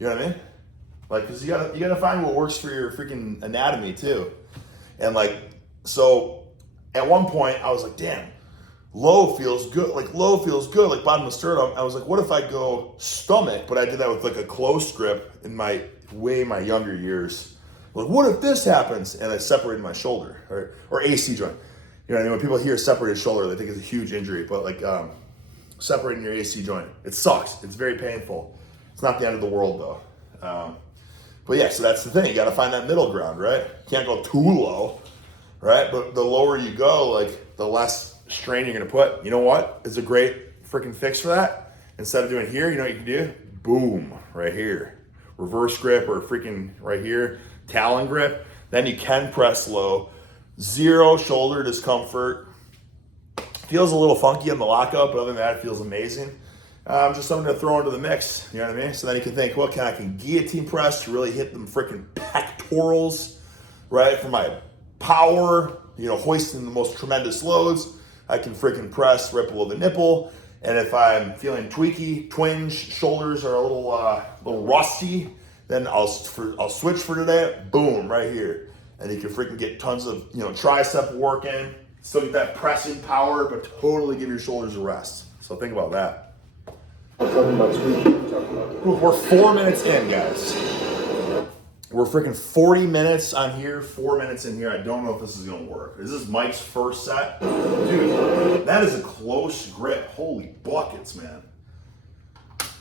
You know what I mean? Like, cause you gotta find what works for your freaking anatomy too. And like, so at one point I was like, damn, low feels good, like bottom of the sternum. I was like, what if I go stomach? But I did that with like a close grip in my younger years. Like, what if this happens? And I separated my shoulder or AC joint. You know what I mean? When people hear separated shoulder, they think it's a huge injury, but like separating your AC joint, it sucks. It's very painful. It's not the end of the world though. But yeah, so that's the thing. You got to find that middle ground, right? You can't go too low, right? But the lower you go, like the less strain you're gonna put. You know what? It's a great freaking fix for that. Instead of doing here, you know what you can do? Boom, right here. Reverse grip or freaking right here, talon grip. Then you can press low. Zero shoulder discomfort. Feels a little funky on the lockout, but other than that, it feels amazing. Just something to throw into the mix, you know what I mean? So then you can think, well, I can guillotine press to really hit them freaking pectorals, right? For my power, you know, hoisting the most tremendous loads. I can freaking press right below the nipple. And if I'm feeling tweaky, twinge, shoulders are a little rusty, then I'll switch for today. Boom, right here. And you can freaking get tons of, you know, tricep work in. Still get that pressing power, but totally give your shoulders a rest. So think about that. We're 4 minutes in, guys. We're freaking 40 minutes on here, 4 minutes in here. I don't know if this is gonna work. Is this Mike's first set? Dude, that is a close grip. Holy buckets, man.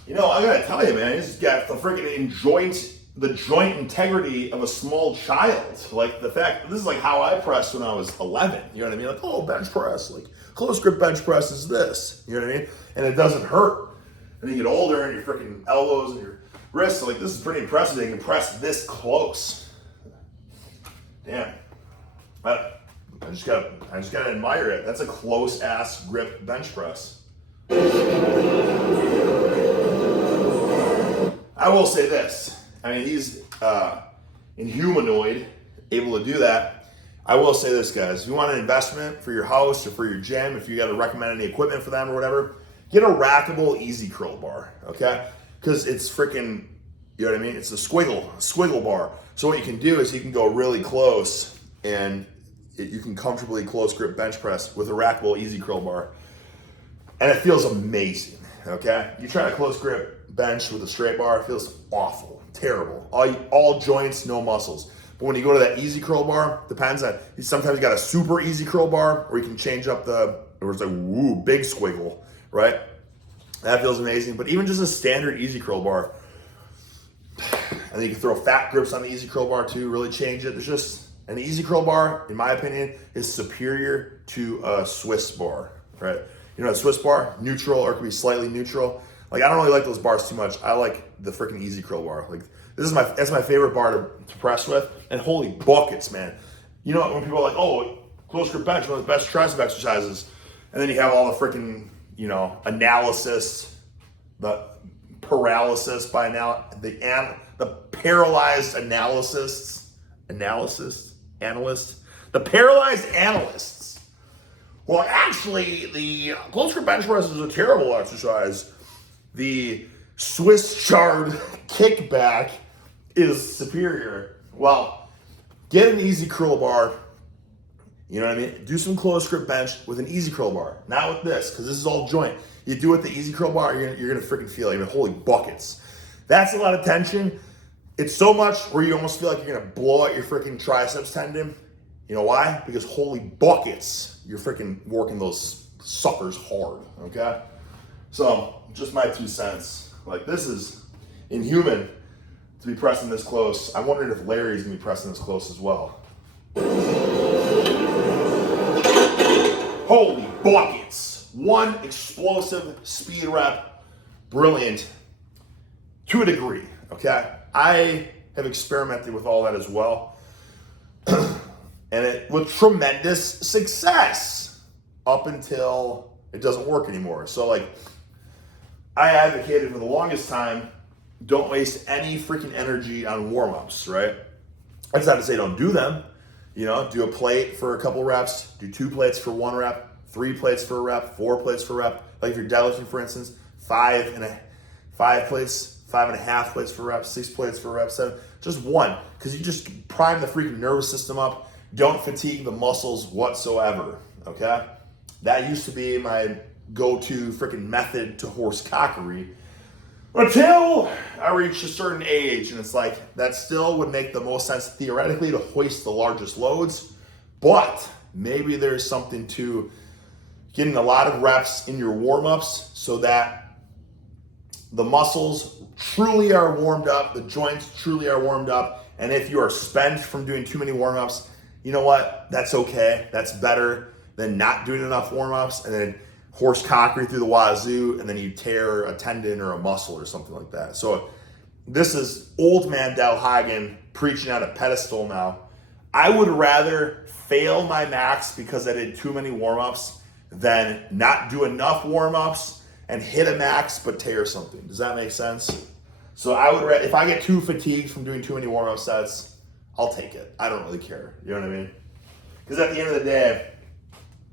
You know, I gotta tell you, man, he's got the freaking joint integrity of a small child. Like the fact, this is like how I pressed when I was 11. You know what I mean? Like, oh, bench press, like close grip bench press is this. You know what I mean? And it doesn't hurt. And you get older and your freaking elbows and your wrists, so like this is pretty impressive. They can press this close. Damn. I just gotta admire it. That's a close ass grip bench press. I will say this. I mean, he's in humanoid, able to do that. I will say this, guys. If you want an investment for your house or for your gym, if you got to recommend any equipment for them or whatever, get a rackable easy curl bar, okay? Because it's freaking, you know what I mean? It's a squiggle bar. So what you can do is you can go really close and you can comfortably close grip bench press with a rackable easy curl bar. And it feels amazing, okay? You try to close grip bench with a straight bar, it feels awful, terrible. All joints, no muscles. But when you go to that easy curl bar, depends on, sometimes you got a super easy curl bar, or you can change up or it's like, woo, big squiggle, right? That feels amazing. But even just a standard easy curl bar, and then you can throw fat grips on the easy curl bar too, really change it. There's just, an easy curl bar, in my opinion, is superior to a Swiss bar, right? You know, a Swiss bar, neutral, or it could be slightly neutral. Like, I don't really like those bars too much. I like the freaking easy curl bar. Like, that's my favorite bar to press with. And holy buckets, man. You know, when people are like, oh, close grip bench, one of the best tricep exercises. And then you have all the freaking, you know, analysis, the paralysis by now, the paralyzed analyst, the paralyzed analysts. Well, actually, the close grip bench press is a terrible exercise. The Swiss chard kickback is superior. Well, get an easy curl bar. You know what I mean? Do some close grip bench with an easy curl bar. Not with this, because this is all joint. You do it with the easy curl bar, you're gonna freaking feel it. You're gonna holy buckets. That's a lot of tension. It's so much where you almost feel like you're gonna blow out your freaking triceps tendon. You know why? Because holy buckets, you're freaking working those suckers hard, okay? So, just my 2 cents. Like, this is inhuman to be pressing this close. I wondered if Larry's gonna be pressing this close as well. Holy buckets. One explosive speed rep, brilliant, to a degree, okay? I have experimented with all that as well. And it with tremendous success up until it doesn't work anymore. So like, I advocated for the longest time, don't waste any freaking energy on warm-ups, right? That's not to say don't do them. You know, do a plate for a couple reps, do 2 plates for 1 rep, 3 plates for a rep, 4 plates for a rep. Like if you're deadlifting, for instance, 5 plates, 5.5 plates for reps, 6 plates for reps, 7, just 1. Because you just prime the freaking nervous system up. Don't fatigue the muscles whatsoever, okay? That used to be my go-to freaking method to horse cockery until I reached a certain age, and it's like, that still would make the most sense theoretically to hoist the largest loads, but maybe there's something to getting a lot of reps in your warm-ups so that the muscles truly are warmed up, the joints truly are warmed up, and if you are spent from doing too many warm-ups, you know what? That's okay. That's better. then not doing enough warm-ups, and then horse cockery through the wazoo, and then you tear a tendon or a muscle or something like that. So this is old man Del Hagen preaching on a pedestal now. I would rather fail my max because I did too many warm-ups than not do enough warm-ups and hit a max but tear something. Does that make sense? So I would, if I get too fatigued from doing too many warm-up sets, I'll take it. I don't really care. You know what I mean? Because at the end of the day,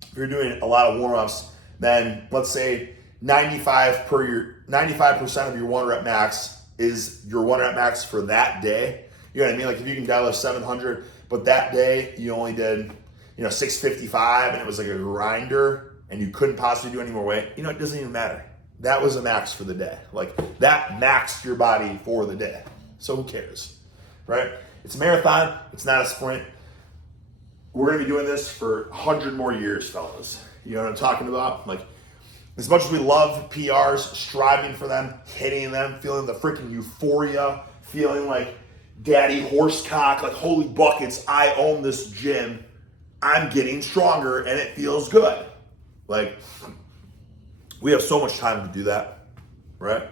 if you're doing a lot of warm-ups, then let's say 95% of your 1 rep max is your 1 rep max for that day. You know what I mean? Like if you can deadlift 700, but that day you only did, 655 and it was like a grinder and you couldn't possibly do any more weight, it doesn't even matter. That was a max for the day. Like that maxed your body for the day. So who cares, right? It's a marathon. It's not a sprint. We're going to be doing this for 100 more years, fellas. You know what I'm talking about? Like, as much as we love PRs, striving for them, hitting them, feeling the freaking euphoria, feeling like daddy horsecock, like holy buckets, I own this gym. I'm getting stronger and it feels good. Like, we have so much time to do that, right?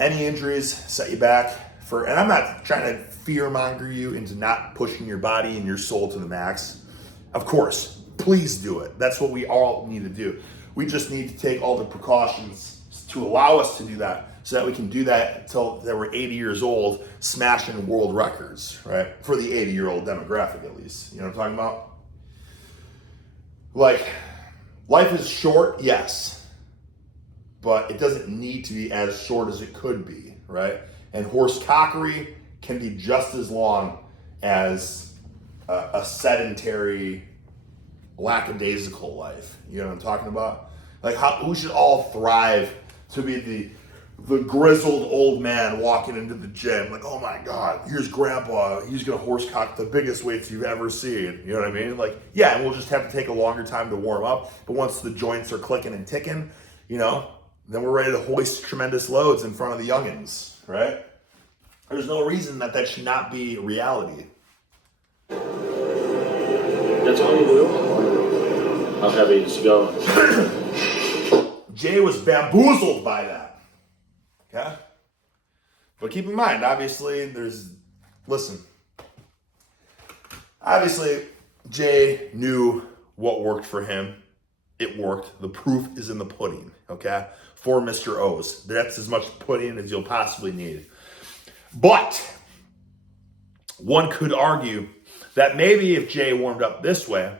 Any injuries set you back and I'm not trying to fear-monger you into not pushing your body and your soul to the max. Of course, please do it. That's what we all need to do. We just need to take all the precautions to allow us to do that so that we can do that until we're 80 years old, smashing world records, right? For the 80-year-old demographic, at least. You know what I'm talking about? Like, life is short, yes, but it doesn't need to be as short as it could be, right? And horse cockery can be just as long as a sedentary, lackadaisical life. You know what I'm talking about? Like we should all thrive to be the grizzled old man walking into the gym. Like, oh my God, here's grandpa. He's gonna horsecock the biggest weights you've ever seen. You know what I mean? Like, yeah, and we'll just have to take a longer time to warm up. But once the joints are clicking and ticking, then we're ready to hoist tremendous loads in front of the youngins, right? There's no reason that should not be reality. That's all you do? How heavy is it going? Jay was bamboozled by that. Okay? But keep in mind, obviously, obviously, Jay knew what worked for him. It worked. The proof is in the pudding, okay? For Mr. O's. That's as much pudding as you'll possibly need. But one could argue that maybe if Jay warmed up this way,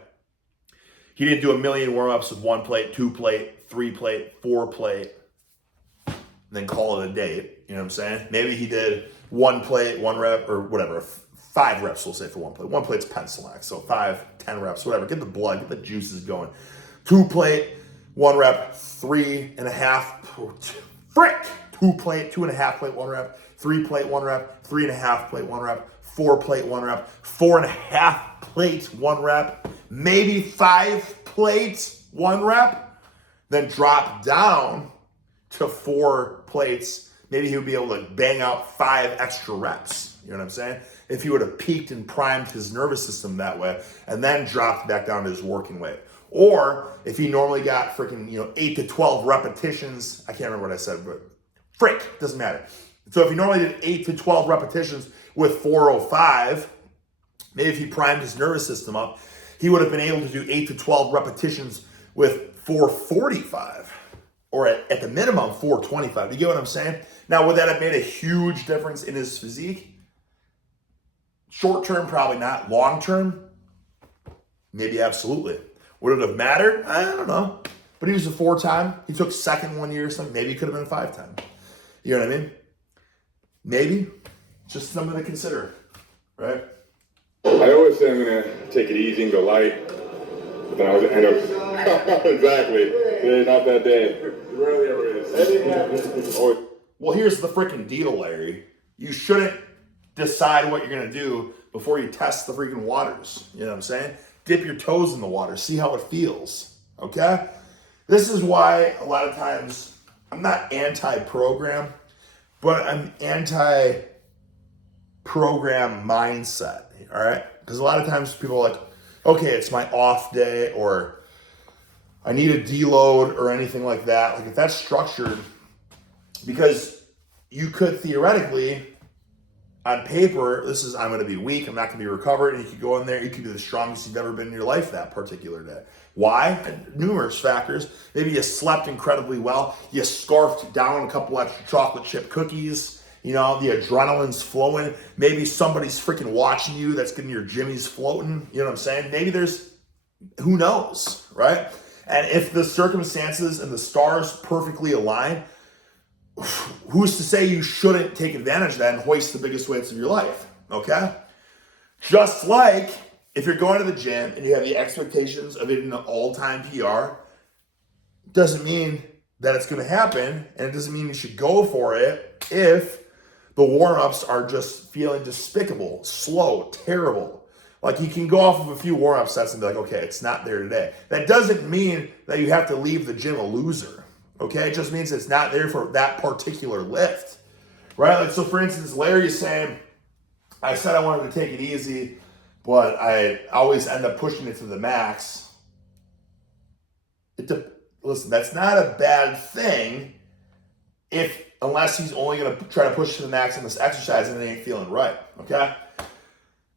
he didn't do a million warm-ups with 1 plate, 2 plate, 3 plate, 4 plate, and then call it a day. You know what I'm saying? Maybe he did 1 plate, 1 rep, or whatever, 5 reps, we'll say, for 1 plate. 1 plate's pencil max, so 5, 10 reps, whatever. Get the blood, get the juices going. 2 plate, 1 rep, 3.5, frick! 2 plate, 2.5 plate, 1 rep, 3 plate, 1 rep, 3.5 plate, 1 rep, 4 plate, 1 rep, 4.5 plate, 1 rep, maybe 5 plates, 1 rep, then drop down to 4 plates. Maybe he would be able to bang out 5 extra reps. You know what I'm saying? If he would have peaked and primed his nervous system that way and then dropped back down to his working weight. Or if he normally got freaking, 8 to 12 repetitions, I can't remember what I said, but frick, doesn't matter. So if he normally did 8 to 12 repetitions with 405, maybe if he primed his nervous system up, he would have been able to do 8 to 12 repetitions with 445, or at the minimum 425. You get what I'm saying? Now, would that have made a huge difference in his physique? Short term, probably not. Long term, maybe absolutely. Would it have mattered? I don't know. But he was a 4-time. He took second 1 year or something. Maybe he could have been a 5-time. You know what I mean? Maybe. Just something to consider, right? I always say I'm going to take it easy and go light. But then I always end up... Exactly. Yeah, not that day. It rarely ever is. Well, here's the freaking deal, Larry. You shouldn't decide what you're going to do before you test the freaking waters. You know what I'm saying? Dip your toes in the water. See how it feels. Okay? This is why a lot of times I'm not anti-program, but I'm anti-program mindset. All right? Because a lot of times people are like, okay, it's my off day, or I need a deload or anything like that. Like if that's structured, because you could theoretically, on paper, I'm going to be weak, I'm not going to be recovered, and you could go in there, you could be the strongest you've ever been in your life that particular day. Why? Numerous factors. Maybe you slept incredibly well, you scarfed down a couple extra chocolate chip cookies, the adrenaline's flowing, maybe somebody's freaking watching you that's getting your jimmies floating, you know what I'm saying? Maybe who knows, right? And if the circumstances and the stars perfectly align, who's to say you shouldn't take advantage of that and hoist the biggest weights of your life, okay? Just like if you're going to the gym and you have the expectations of hitting an all-time PR, doesn't mean that it's going to happen, and it doesn't mean you should go for it if the warm-ups are just feeling despicable, slow, terrible. Like you can go off of a few warm-up sets and be like, okay, it's not there today. That doesn't mean that you have to leave the gym a loser. Okay, it just means it's not there for that particular lift, right? Like, so for instance, Larry is saying, I said I wanted to take it easy, but I always end up pushing it to the max. Listen, that's not a bad thing unless he's only going to try to push to the max in this exercise and it ain't feeling right, okay?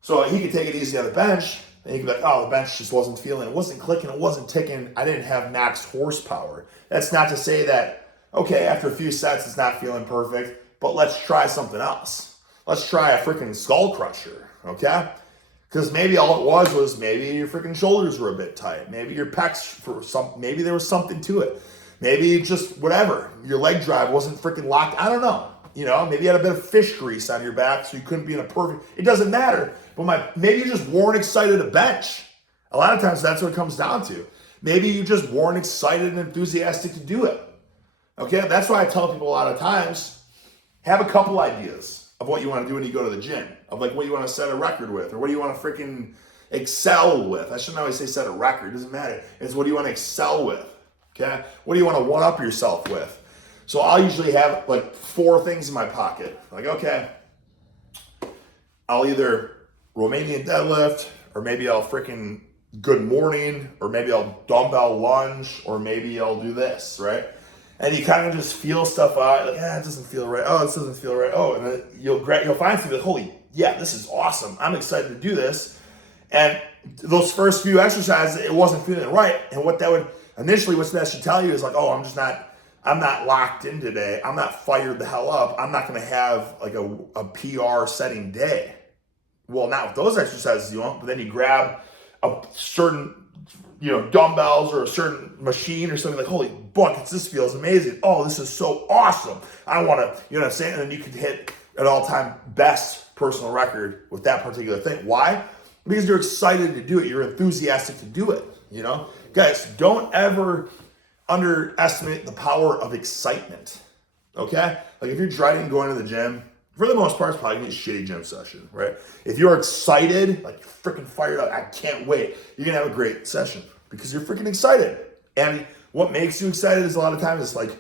So he could take it easy on the bench, and he could be like, oh, the bench just wasn't feeling, it wasn't clicking, it wasn't ticking, I didn't have max horsepower. That's not to say that, okay, after a few sets it's not feeling perfect, but let's try something else. Let's try a freaking skull crusher, okay? Because maybe all it was maybe your freaking shoulders were a bit tight. Maybe your pecs, maybe there was something to it. Maybe just whatever, your leg drive wasn't freaking locked. I don't know. Maybe you had a bit of fish grease on your back so you couldn't be in a perfect, it doesn't matter. But maybe you just weren't excited to bench. A lot of times that's what it comes down to. Maybe you just weren't excited and enthusiastic to do it. Okay, that's why I tell people a lot of times, have a couple ideas of what you want to do when you go to the gym, of like what you want to set a record with, or what do you want to freaking excel with. I shouldn't always say set a record, it doesn't matter. It's what do you want to excel with, okay? What do you want to one-up yourself with? So I'll usually have like 4 things in my pocket. Like, okay, I'll either Romanian deadlift, or maybe I'll freaking good morning, or maybe I'll dumbbell lunge, or maybe I'll do this, right? And you kind of just feel stuff out, like, it doesn't feel right. Oh, this doesn't feel right. Oh, and then you'll find something like, holy, yeah, this is awesome. I'm excited to do this. And those first few exercises, it wasn't feeling right. And what that should tell you is like, oh, I'm not locked in today. I'm not fired the hell up. I'm not going to have like a PR setting day. Well, not with those exercises you won't, but then you grab a certain, dumbbells or a certain machine or something like, holy buckets, this feels amazing. Oh, this is so awesome. I want to, you know what I'm saying? And then you can hit an all-time best personal record with that particular thing. Why? Because you're excited to do it. You're enthusiastic to do it, Guys, don't ever underestimate the power of excitement, okay? Like if you're dreading going to the gym, for the most part, it's probably gonna be a shitty gym session, right? If you're excited, like you're freaking fired up, I can't wait, you're gonna have a great session because you're freaking excited. And what makes you excited is a lot of times it's like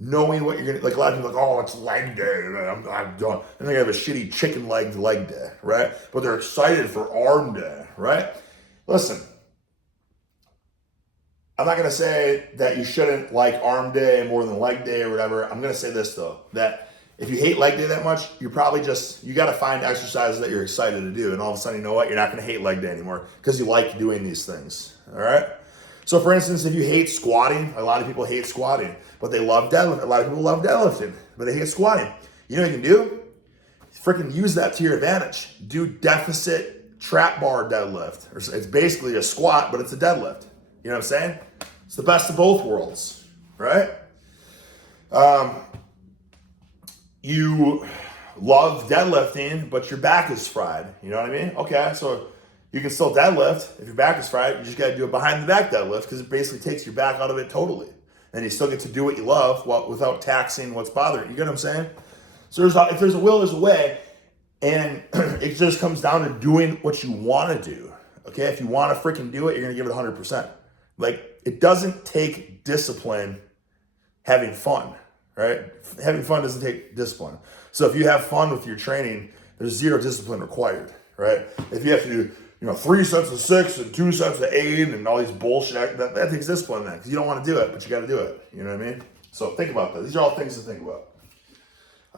knowing what you're gonna, like a lot of people are like, oh, it's leg day, I'm done. And they're gonna have a shitty chicken leg day, right? But they're excited for arm day, right? Listen, I'm not going to say that you shouldn't like arm day more than leg day or whatever. I'm going to say this though, that if you hate leg day that much, you're probably you got to find exercises that you're excited to do. And all of a sudden, you know what? You're not going to hate leg day anymore because you like doing these things. All right. So for instance, if you hate squatting, a lot of people hate squatting, but they love deadlifting. A lot of people love deadlifting, but they hate squatting. You know what you can do? Freaking use that to your advantage. Do deficit trap bar deadlift. It's basically a squat, but it's a deadlift. You know what I'm saying? It's the best of both worlds, right? You love deadlifting, but your back is fried. You know what I mean? Okay, so you can still deadlift. If your back is fried, you just got to do a behind the back deadlift because it basically takes your back out of it totally. And you still get to do what you love without taxing what's bothering you. You get what I'm saying? So if there's a will, there's a way. And it just comes down to doing what you want to do. Okay, if you want to freaking do it, you're going to give it 100%. Like, it doesn't take discipline having fun, right? Having fun doesn't take discipline. So if you have fun with your training, there's zero discipline required, right? If you have to do 3 sets of 6 and 2 sets of 8 and all these bullshit. That takes discipline, man, because you don't want to do it, but you got to do it. You know what I mean? So think about that. These are all things to think about.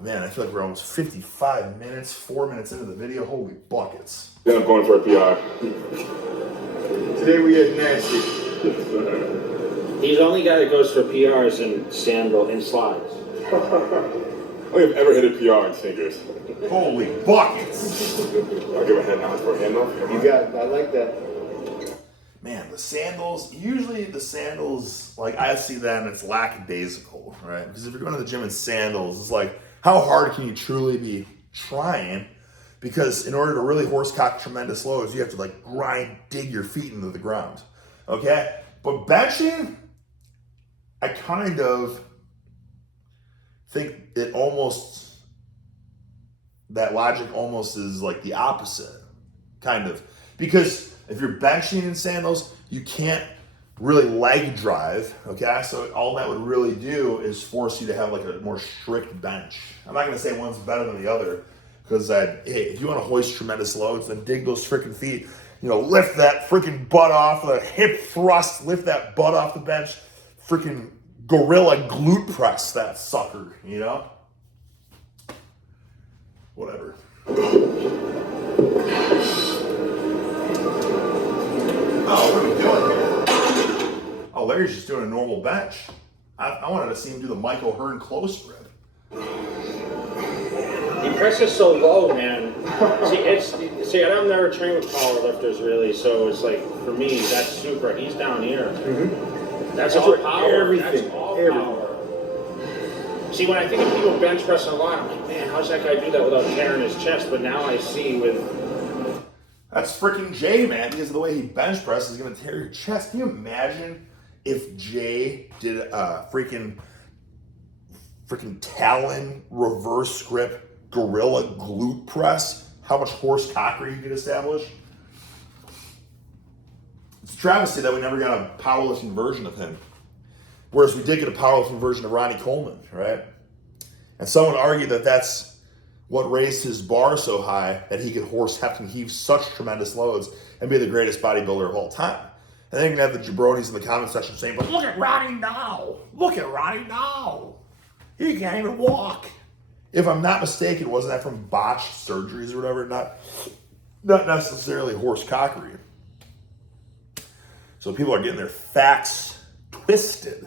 Man, I feel like we're almost 55 minutes, 4 minutes into the video. Holy buckets. Then I'm going for a PR. Today we get nasty. He's the only guy that goes for PRs in sandal and slides. I don't think I've ever hit a PR in sneakers. Holy buckets. I'll give a head nod for a handoff. You got it. I like that. Man, the sandals, usually the sandals, like I see that and it's lackadaisical, right? Because if you're going to the gym in sandals, it's like, how hard can you truly be trying? Because in order to really horsecock tremendous loads, you have to like dig your feet into the ground, okay? But benching, I kind of think it almost, that logic almost is like the opposite, kind of. Because if you're benching in sandals, you can't really leg drive, okay? So all that would really do is force you to have like a more strict bench. I'm not gonna say one's better than the other, because hey, if you wanna hoist tremendous loads, then dig those freaking feet, lift that freaking butt off, the hip thrust, lift that butt off the bench, freaking gorilla glute press that sucker, Whatever. Oh, what are we doing here? Oh, Larry's just doing a normal bench. I wanted to see him do the Mike Ohearn close grip. He presses so low, man. See, I've never trained with power lifters really, so it's like for me that's super. He's down here. Mm-hmm. That's all power. Everything. That's all power. See, when I think of people bench pressing a lot, I'm like, man, how's that guy do that without tearing his chest? But now I see with. That's freaking Jay, man, because of the way he bench presses is going to tear your chest. Can you imagine if Jay did a freaking Talon reverse grip gorilla glute press? How much horse cockery he could establish? It's a travesty that we never got a powerlifting version of him. Whereas we did get a powerlifting version of Ronnie Coleman, right? And someone argued that that's what raised his bar so high that he could heft and heave such tremendous loads and be the greatest bodybuilder of all time. And then you're going to have the jabronis in the comment section saying, but look at Ronnie now. Look at Ronnie now. He can't even walk. If I'm not mistaken, wasn't that from botched surgeries or whatever? Not necessarily horse cockery. So people are getting their facts twisted.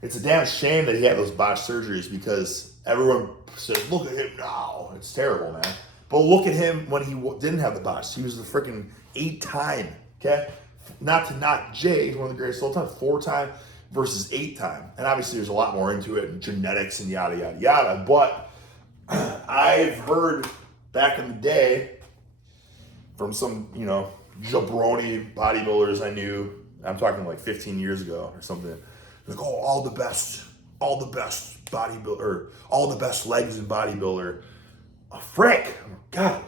It's a damn shame that he had those botched surgeries because everyone said, look at him now. It's terrible, man. But look at him when he didn't have the botched. He was the freaking 8-time, okay? Not to knock Jay, he's one of the greatest of all time. 4-time versus 8-time. And obviously there's a lot more into it, and genetics and yada, yada, yada. But I've heard back in the day from some, jabroni bodybuilders I knew, I'm talking like 15 years ago or something, like, oh, all the best bodybuilder, all the best legs in bodybuilder. Oh, frick, God,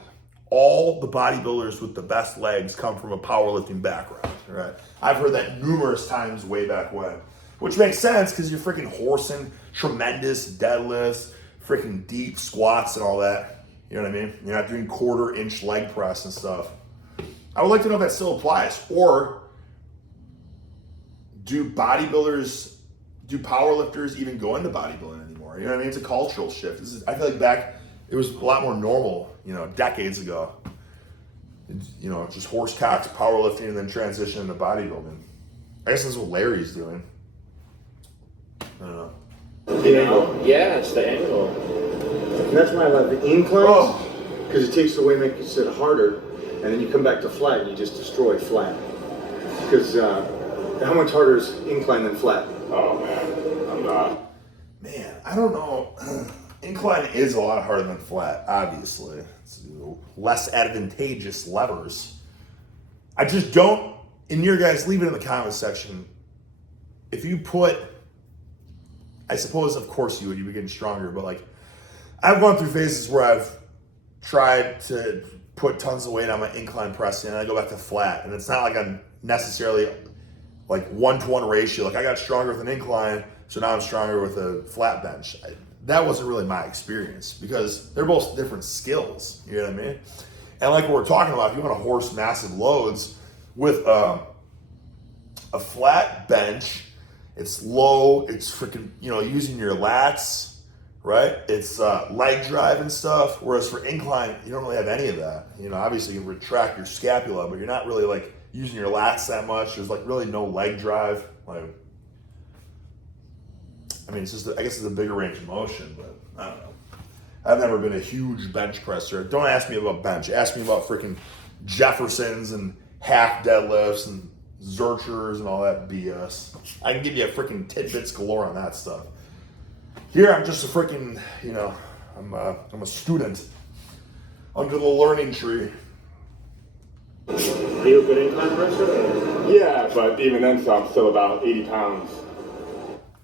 all the bodybuilders with the best legs come from a powerlifting background, right? I've heard that numerous times way back when, which makes sense because you're freaking horsing tremendous deadlifts, freaking deep squats and all that. You know what I mean? You're not doing 1/4-inch leg press and stuff. I would like to know if that still applies, or do powerlifters even go into bodybuilding anymore? You know what I mean? It's a cultural shift. I feel like it was a lot more normal, decades ago. Just horse cocks, powerlifting, and then transition into bodybuilding. I guess that's what Larry's doing. I don't know. Yeah, it's the angle. And that's why I love the inclines, because it takes away, makes it harder, and then you come back to flat and you just destroy flat. Because how much harder is incline than flat? Oh man, I'm not. Man, I don't know. Incline is a lot harder than flat, obviously. It's less advantageous levers. I just don't, and your guys, leave it in the comment section. If you put, I suppose, of course you'd be getting stronger, but like, I've gone through phases where I've tried to put tons of weight on my incline press and I go back to flat. And it's not like I'm necessarily like 1-to-1 ratio. Like I got stronger with an incline, so now I'm stronger with a flat bench. That wasn't really my experience because they're both different skills. You know what I mean? And like what we're talking about, if you want to horse massive loads with a flat bench, it's low, it's freaking, using your lats, right? It's leg drive and stuff. Whereas for incline, you don't really have any of that. Obviously you retract your scapula, but you're not really like using your lats that much. There's like really no leg drive. Like, I mean, I guess it's a bigger range of motion, but I don't know. I've never been a huge bench presser. Don't ask me about bench. Ask me about freaking Jeffersons and half deadlifts and Zerchers and all that BS. I can give you a freaking tidbits galore on that stuff. Here, I'm just a freaking, I'm a student under the learning tree. Are you a good incline presser? Yeah, but even then, so I'm still about 80 pounds.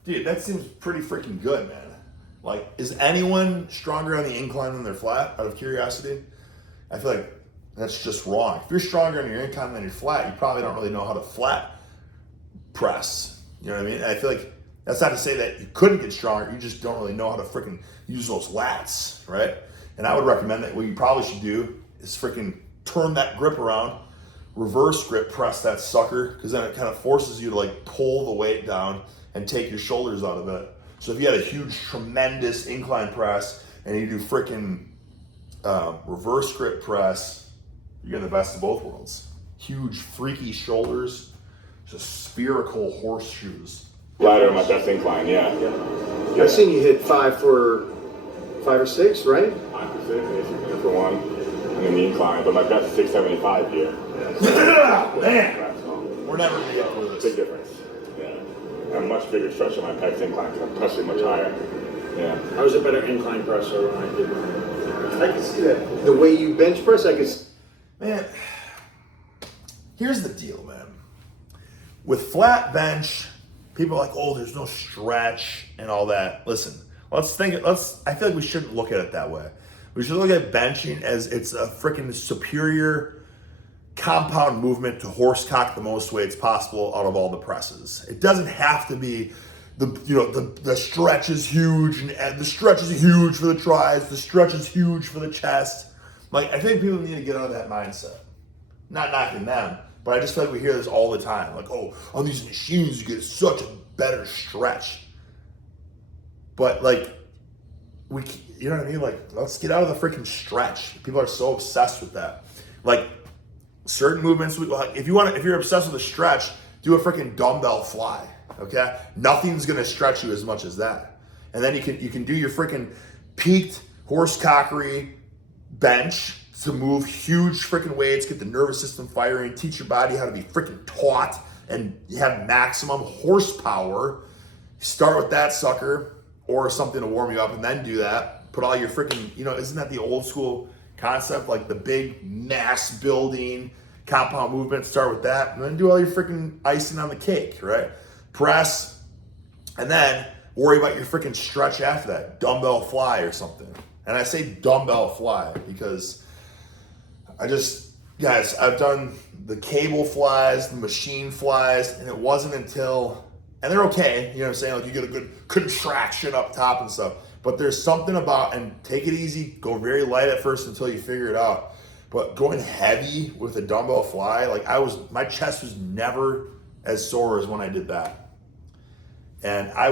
Dude, that seems pretty freaking good, man. Like, is anyone stronger on the incline than their flat, out of curiosity? I feel like that's just wrong. If you're stronger on your incline than your flat, you probably don't really know how to flat press. You know what I mean? And I feel like that's not to say that you couldn't get stronger, you just don't really know how to freaking use those lats, right? And I would recommend that what you probably should do is freaking turn that grip around, reverse grip press that sucker, because then it kind of forces you to like pull the weight down and take your shoulders out of it. So if you had a huge, tremendous incline press and you do freaking reverse grip press, you're getting the best of both worlds. Huge, freaky shoulders, just spherical horseshoes. Ladder, my best incline, yeah. I've seen you hit 5 or 6, right? 5 for 6, basically, for one, and then the incline, but my best is 675 here. Man, we're never gonna get through this. Big difference. Yeah. A much bigger stretch on my pecs incline because I'm pressing much higher. Yeah. I was a better incline presser when I did mine. I can see that. The way you bench press, I can. Man, here's the deal, man. With flat bench, people are like, oh, there's no stretch and all that. Listen, I feel like we shouldn't look at it that way. We should look at benching as it's a freaking superior compound movement to horsecock the most weights possible out of all the presses. It doesn't have to be the stretch is huge and the stretch is huge for the tries, the stretch is huge for the chest. Like, I think people need to get out of that mindset. Not knocking them, but I just feel like we hear this all the time. Like, oh, on these machines you get such a better stretch. But like, you know what I mean? Like, let's get out of the freaking stretch. People are so obsessed with that. Like, certain movements, if you're obsessed with a stretch, do a freaking dumbbell fly, okay? Nothing's gonna stretch you as much as that. And then you can do your freaking peaked horsecockery bench to move huge freaking weights, get the nervous system firing, teach your body how to be freaking taut and have maximum horsepower. Start with that sucker or something to warm you up and then do that. Put all your freaking, isn't that the old school concept? Like the big mass building compound movement, start with that and then do all your freaking icing on the cake, right? Press and then worry about your freaking stretch after that. Dumbbell fly or something. And I say dumbbell fly because I've done the cable flies, the machine flies, and it wasn't until, and they're okay, you know what I'm saying? Like you get a good contraction up top and stuff, but there's something about, and take it easy, go very light at first until you figure it out. But going heavy with a dumbbell fly, like my chest was never as sore as when I did that. And I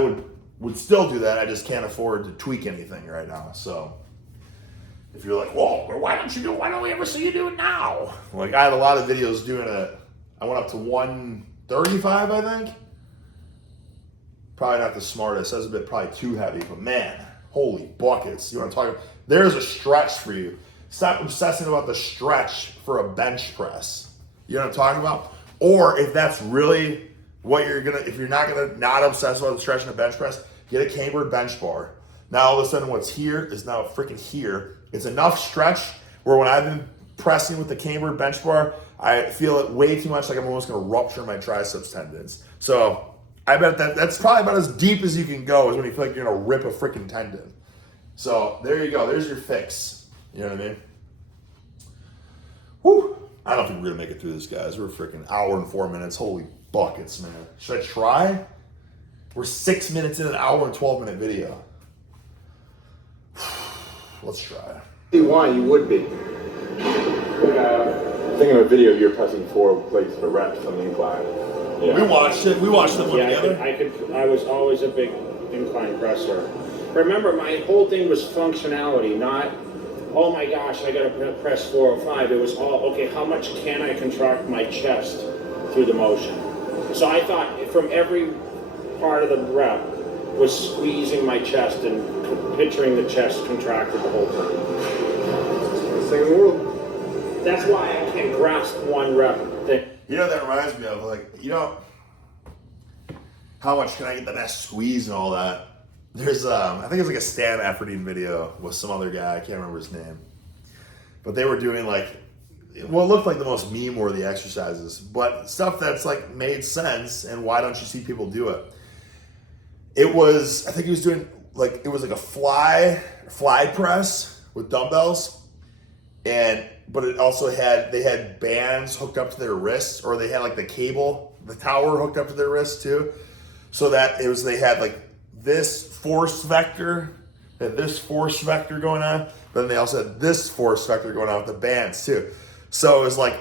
would still do that, I just can't afford to tweak anything right now, so. If you're like, whoa, why don't we ever see you do it now? Like, I had a lot of videos doing it. I went up to 135, I think. Probably not the smartest. That was probably too heavy, but man, holy buckets. You want to talk about, there's a stretch for you. Stop obsessing about the stretch for a bench press. You know what I'm talking about? Or if that's really what if you're not obsess about the stretch in a bench press, get a cambered bench bar. Now all of a sudden what's here is now freaking here. It's enough stretch where when I've been pressing with the cambered bench bar, I feel it way too much like I'm almost gonna rupture my triceps tendons. So I bet that's probably about as deep as you can go is when you feel like you're gonna rip a freaking tendon. So there you go, there's your fix. You know what I mean? Whew. I don't think we're gonna make it through this, guys. We're a freaking hour and 4 minutes. Holy buckets, man. Should I try? We're 6 minutes in an hour and 12-minute video. Let's try. Why you would be. Thinking of a video of you pressing 4 plates for reps on the incline. Yeah. We watched it. We watched them Yeah, together. I was always a big incline presser. Remember, my whole thing was functionality, not, oh my gosh, I gotta press 405. It was all, okay, how much can I contract my chest through the motion? So I thought from every part of the rep was squeezing my chest and picturing the chest contracted the whole time. Best thing in the world. That's why I can't grasp one rep thing. You know what that reminds me of? Like, you know, how much can I get the best squeeze and all that? There's, I think it's like a Stan Efferding video with some other guy. I can't remember his name. But they were doing like, well, it looked like the most meme-worthy exercises, but stuff that's like made sense, and why don't you see people do it? It was, I think he was doing like, it was like a fly press with dumbbells, but it also they had bands hooked up to their wrists, or they had like the tower hooked up to their wrists too. So that they had like this force vector going on, but then they also had this force vector going on with the bands too. So it was like,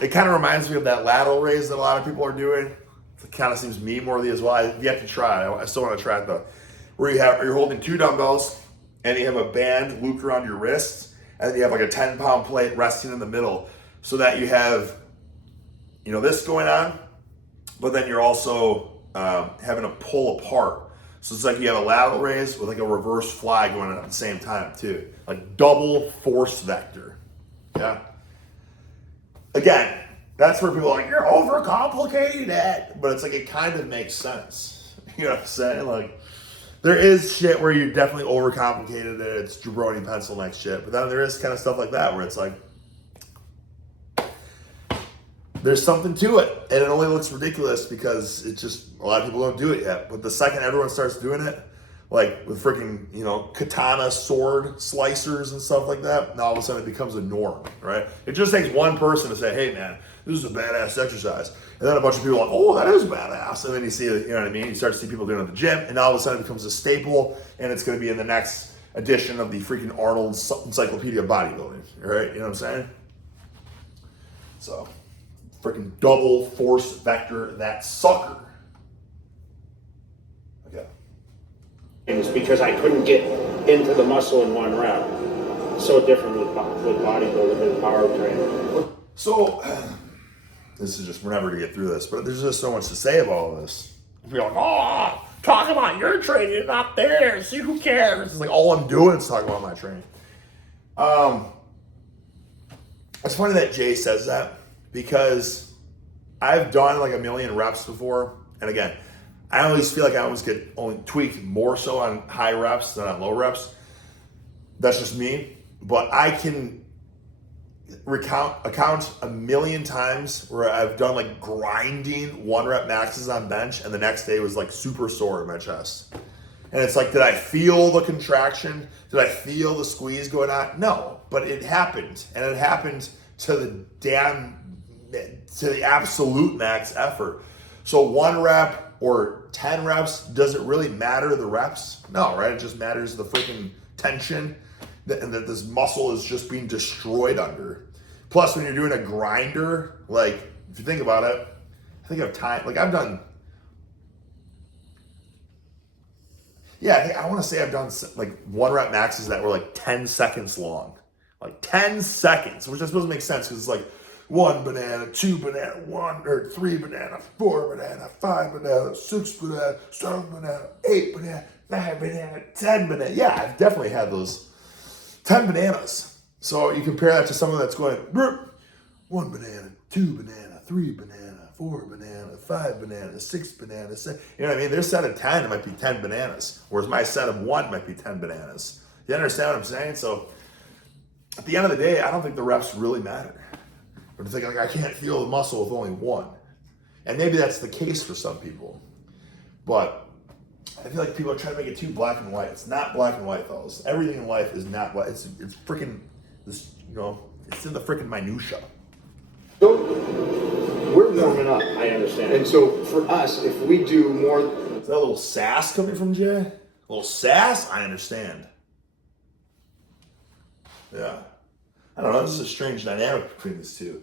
it kind of reminds me of that lateral raise that a lot of people are doing. It kind of seems meme-worthy as well. You have to try it. I still want to try it though. Where you're holding 2 dumbbells and you have a band looped around your wrists, and then you have like a 10-pound plate resting in the middle, so that you have, you know, this going on, but then you're also having to pull apart. So it's like you have a lateral raise with like a reverse fly going on at the same time too. Like double force vector. Yeah. Again, that's where people are like, you're overcomplicating it. But it's like, it kind of makes sense. You know what I'm saying? Like, there is shit where you definitely overcomplicated it. It's jabroni pencil neck shit. But then there is kind of stuff like that where it's like, there's something to it, and it only looks ridiculous because it's just, a lot of people don't do it yet. But the second everyone starts doing it, like with freaking, you know, katana sword slicers and stuff like that, now all of a sudden it becomes a norm, right? It just takes one person to say, hey man, this is a badass exercise. And then a bunch of people are like, oh, that is badass. And then you see, you know what I mean? You start to see people doing it at the gym, and now all of a sudden it becomes a staple, and it's going to be in the next edition of the freaking Arnold Encyclopedia of Bodybuilding, right? You know what I'm saying? So, freaking double force vector, that sucker. Okay. It's because I couldn't get into the muscle in one rep. So different with bodybuilding and power training. So, this is just, we're never going to get through this, but there's just so much to say about all this. If you're like, oh, talk about your training, not theirs. See, who cares? It's like, all I'm doing is talking about my training. It's funny that Jay says that, because I've done like a million reps before. And again, I always feel like I always get only tweaked more so on high reps than on low reps. That's just me. But I can account a million times where I've done like grinding 1 rep maxes on bench, and the next day was like super sore in my chest. And it's like, did I feel the contraction? Did I feel the squeeze going on? No, but it happened. And it happened to the absolute max effort. So 1 rep or 10 reps, does it really matter the reps? No, right? It just matters the freaking tension and that this muscle is just being destroyed under. Plus, when you're doing a grinder, like, if you think about it, I think of time, like I've done, I want to say I've done like 1 rep maxes that were like 10 seconds long. Like 10 seconds, which I suppose makes sense because it's like 1 banana, 2 banana, 3 banana, 4 banana, 5 banana, 6 banana, 7 banana, 8 banana, 9 banana, 10 banana. Yeah, I've definitely had those 10 bananas. So you compare that to someone that's going 1 banana, 2 banana, 3 banana, 4 banana, 5 banana, 6 banana, 7. You know what I mean? Their set of 10, it might be 10 bananas, whereas my set of 1 might be 10 bananas. You understand what I'm saying? So at the end of the day, I don't think the reps really matter. But it's like I can't feel the muscle with only 1. And maybe that's the case for some people. But I feel like people are trying to make it too black and white. It's not black and white, fellas. Everything in life is not black. It's freaking, this, you know, it's in the freaking minutia. So we're warming up. I understand. And so for us, if we do more... Is that a little sass coming from Jay? A little sass? I understand. Yeah. I don't know, it's a strange dynamic between these two.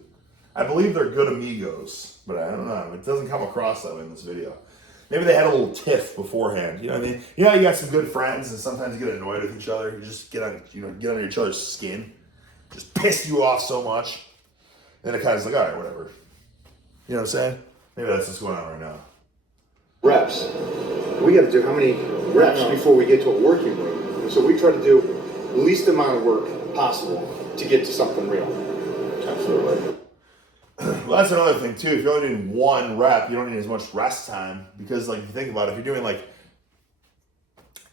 I believe they're good amigos, but I don't know. It doesn't come across that way in this video. Maybe they had a little tiff beforehand. You know what I mean? You know, you got some good friends, and sometimes you get annoyed with each other. You just get on, get under each other's skin, just piss you off so much. Then it kind of is like, all right, whatever. You know what I'm saying? Maybe that's what's going on right now. Reps. We got to do how many reps before we get to a working weight? So we try to do the least amount of work possible to get to something real. Absolutely. Well, that's another thing too. If you're only doing one rep, you don't need as much rest time because, like, if you think about it, if you're doing like,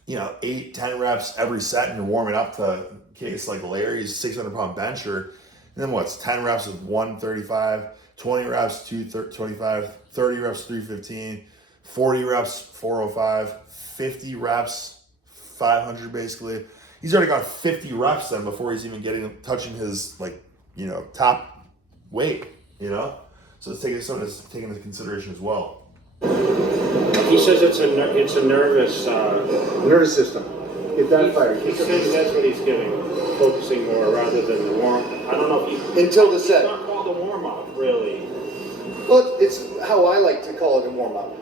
8-10 reps every set, and you're warming up to case like Larry's 600-pound bencher, and then what's 10 reps with 135, 20 reps 225, 30 reps 315, 40 reps 405, 50 reps 500 basically. He's already got 50 reps then before he's even touching his top weight. So it's taking something that's taken into consideration as well. He says it's a nervous nervous system. Get that fired. He says that's what he's doing, focusing more rather than the warm. I don't know if he until the set. It's not called a warm up, really. Well, it's how I like to call it a warm up.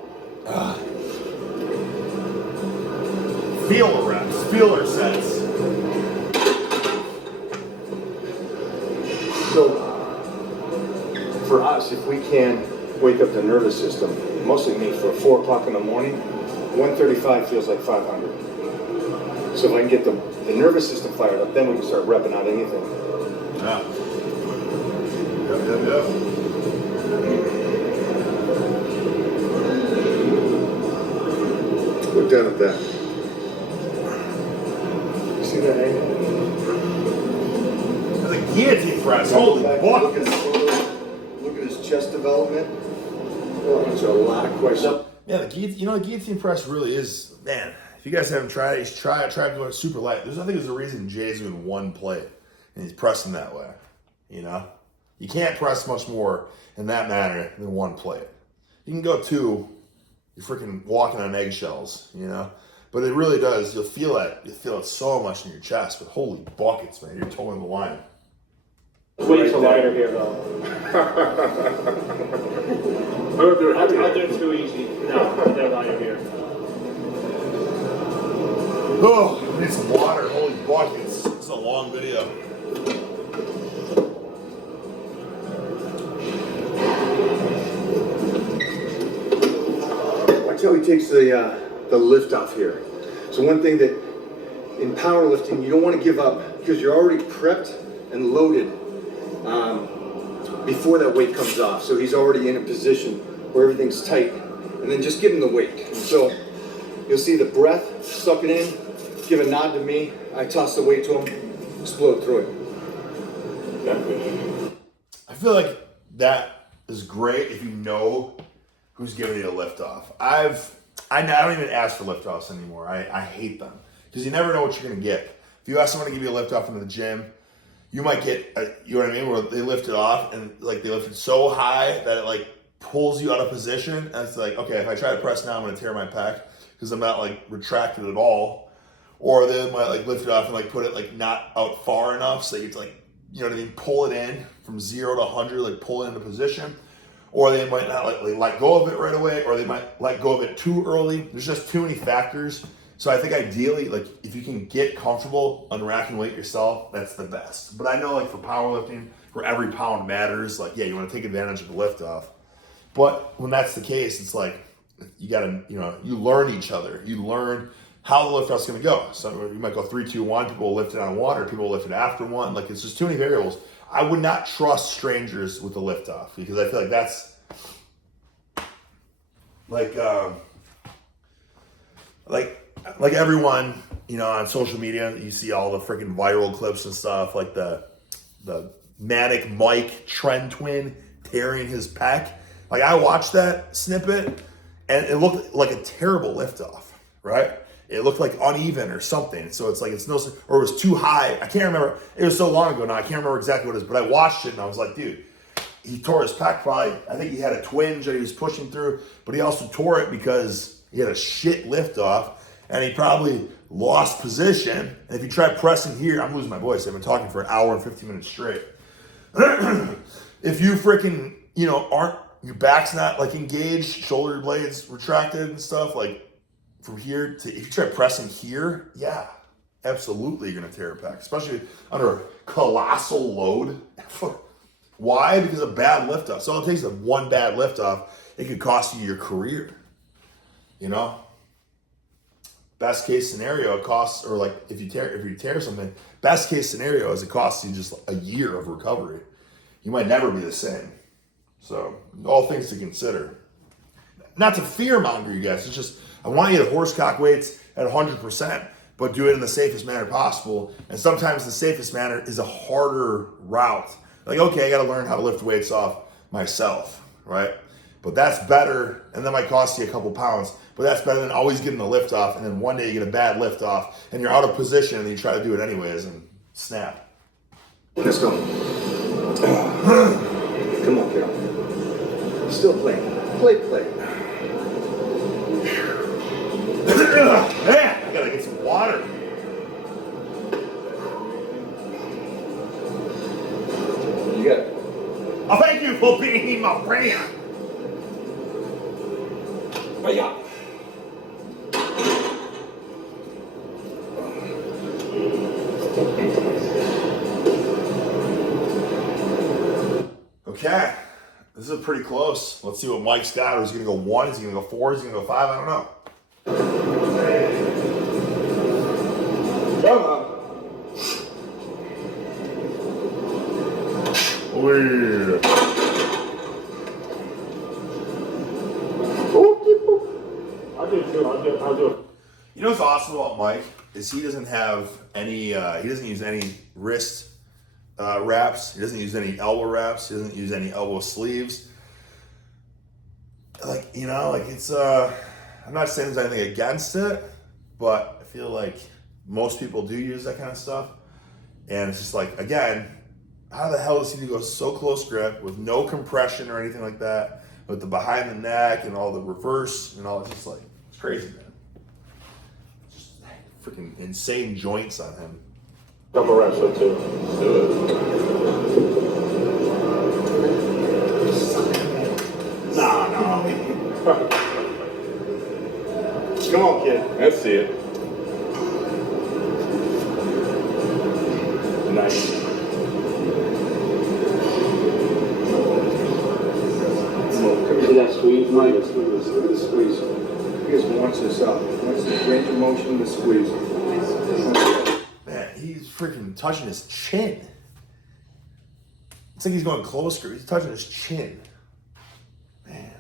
Feeler reps, feeler sets. So for us, if we can wake up the nervous system, mostly me for 4 o'clock in the morning, 135 feels like 500. So if I can get the nervous system fired up, then we can start repping out anything. Yeah. Yep. Look down at that. You see that angle? The guillotine press. Holy buckets. Look at his chest development. Oh, answer a lot of questions. Yeah, the guillotine press really is, man. If you guys haven't tried it, you should try it. Try to do it super light. I think there's a reason Jay's doing one plate and he's pressing that way. You can't press much more in that manner than one plate. You can go 2. You're freaking walking on eggshells. But it really does. You'll feel it. You feel it so much in your chest. But holy buckets, man, you're towing the line. Weight's a lighter here, though. I'll do it too easy. No, they're lighter here. Oh, I need some water. Holy buckets. This is a long video. Watch how he takes the lift off here. So one thing that in powerlifting you don't want to give up because you're already prepped and loaded before that weight comes off. So he's already in a position where everything's tight, and then just give him the weight. So you'll see the breath, suck it in, give a nod to me. I toss the weight to him, explode through it. I feel like that is great if you know who's giving you a lift off. I don't even ask for lift offs anymore. I hate them because you never know what you're gonna get. If you ask someone to give you a lift off into the gym, you might get, you know what I mean, where they lift it off and like they lift it so high that it like pulls you out of position. And it's like, okay, if I try to press now, I'm gonna tear my pec because I'm not like retracted at all. Or they might like lift it off and like put it like not out far enough so you like, you know what I mean, pull it in from 0 to 100, like pull it into position. Or they might not let go of it right away, or they might let go of it too early. There's just too many factors. So I think ideally, like if you can get comfortable unracking weight yourself, that's the best. But I know like for powerlifting, where every pound matters, like yeah, you want to take advantage of the lift off. But when that's the case, it's like you gotta, you learn each other. You learn how the lift off's gonna go. So you might go 3, 2, 1. People will lift it on 1, or people will lift it after 1. Like it's just too many variables. I would not trust strangers with the lift off because I feel like that's like everyone, on social media, you see all the freaking viral clips and stuff, like the Manic Mike trend twin tearing his pec. Like I watched that snippet and it looked like a terrible lift off, right? It looked like uneven or something. So it's like, or it was too high. I can't remember. It was so long ago now. I can't remember exactly what it is, but I watched it and I was like, dude, he tore his pec probably. I think he had a twinge that he was pushing through, but he also tore it because he had a shit lift off. and he probably lost position. And if you try pressing here, I'm losing my voice. I've been talking for an hour and 15 minutes straight. If you freaking, your back's not like engaged, shoulder blades retracted and stuff, like from here to, if you try pressing here, yeah, absolutely you're gonna tear it back, especially under a colossal load. Why? Because of bad lift off. So all it takes is one bad lift off, it could cost you your career. Best case scenario, it costs, or like if you tear something, best case scenario is it costs you just a year of recovery. You might never be the same. So all things to consider. Not to fear monger you guys, it's just I want you to horsecock weights at 100%, but do it in the safest manner possible. And sometimes the safest manner is a harder route. Like, okay, I got to learn how to lift weights off myself, right? But that's better, and that might cost you a couple pounds, but that's better than always getting the lift off, and then one day you get a bad lift off, and you're out of position, and then you try to do it anyways, and snap. Let's go. Come on, kiddo. Still playing. Play. Man, I gotta get some water. You got it. Oh, thank you for being my friend. Yeah. Okay, this is pretty close. Let's see what Mike's got. Is he gonna go 1? Is he gonna go 4? Is he gonna go 5? I don't know. Come on. Weird. I'll do it. You know what's awesome about Mike is he doesn't have any. He doesn't use any wrist wraps. He doesn't use any elbow wraps. He doesn't use any elbow sleeves. Like it's. I'm not saying there's anything against it, but I feel like most people do use that kind of stuff, and it's just like, again, how the hell does he go so close grip with no compression or anything like that, with the behind the neck and all the reverse and all? It's just like, it's crazy, man. Just freaking insane joints on him. Double wrestler too. Do it. No. Come on, kid. Let's see it. Nice. See that squeeze, Mike? Look at the squeeze. You guys watch this up. Watch the range of motion of the squeeze. Man, he's freaking touching his chin. It's like he's going close grip. He's touching his chin. Man.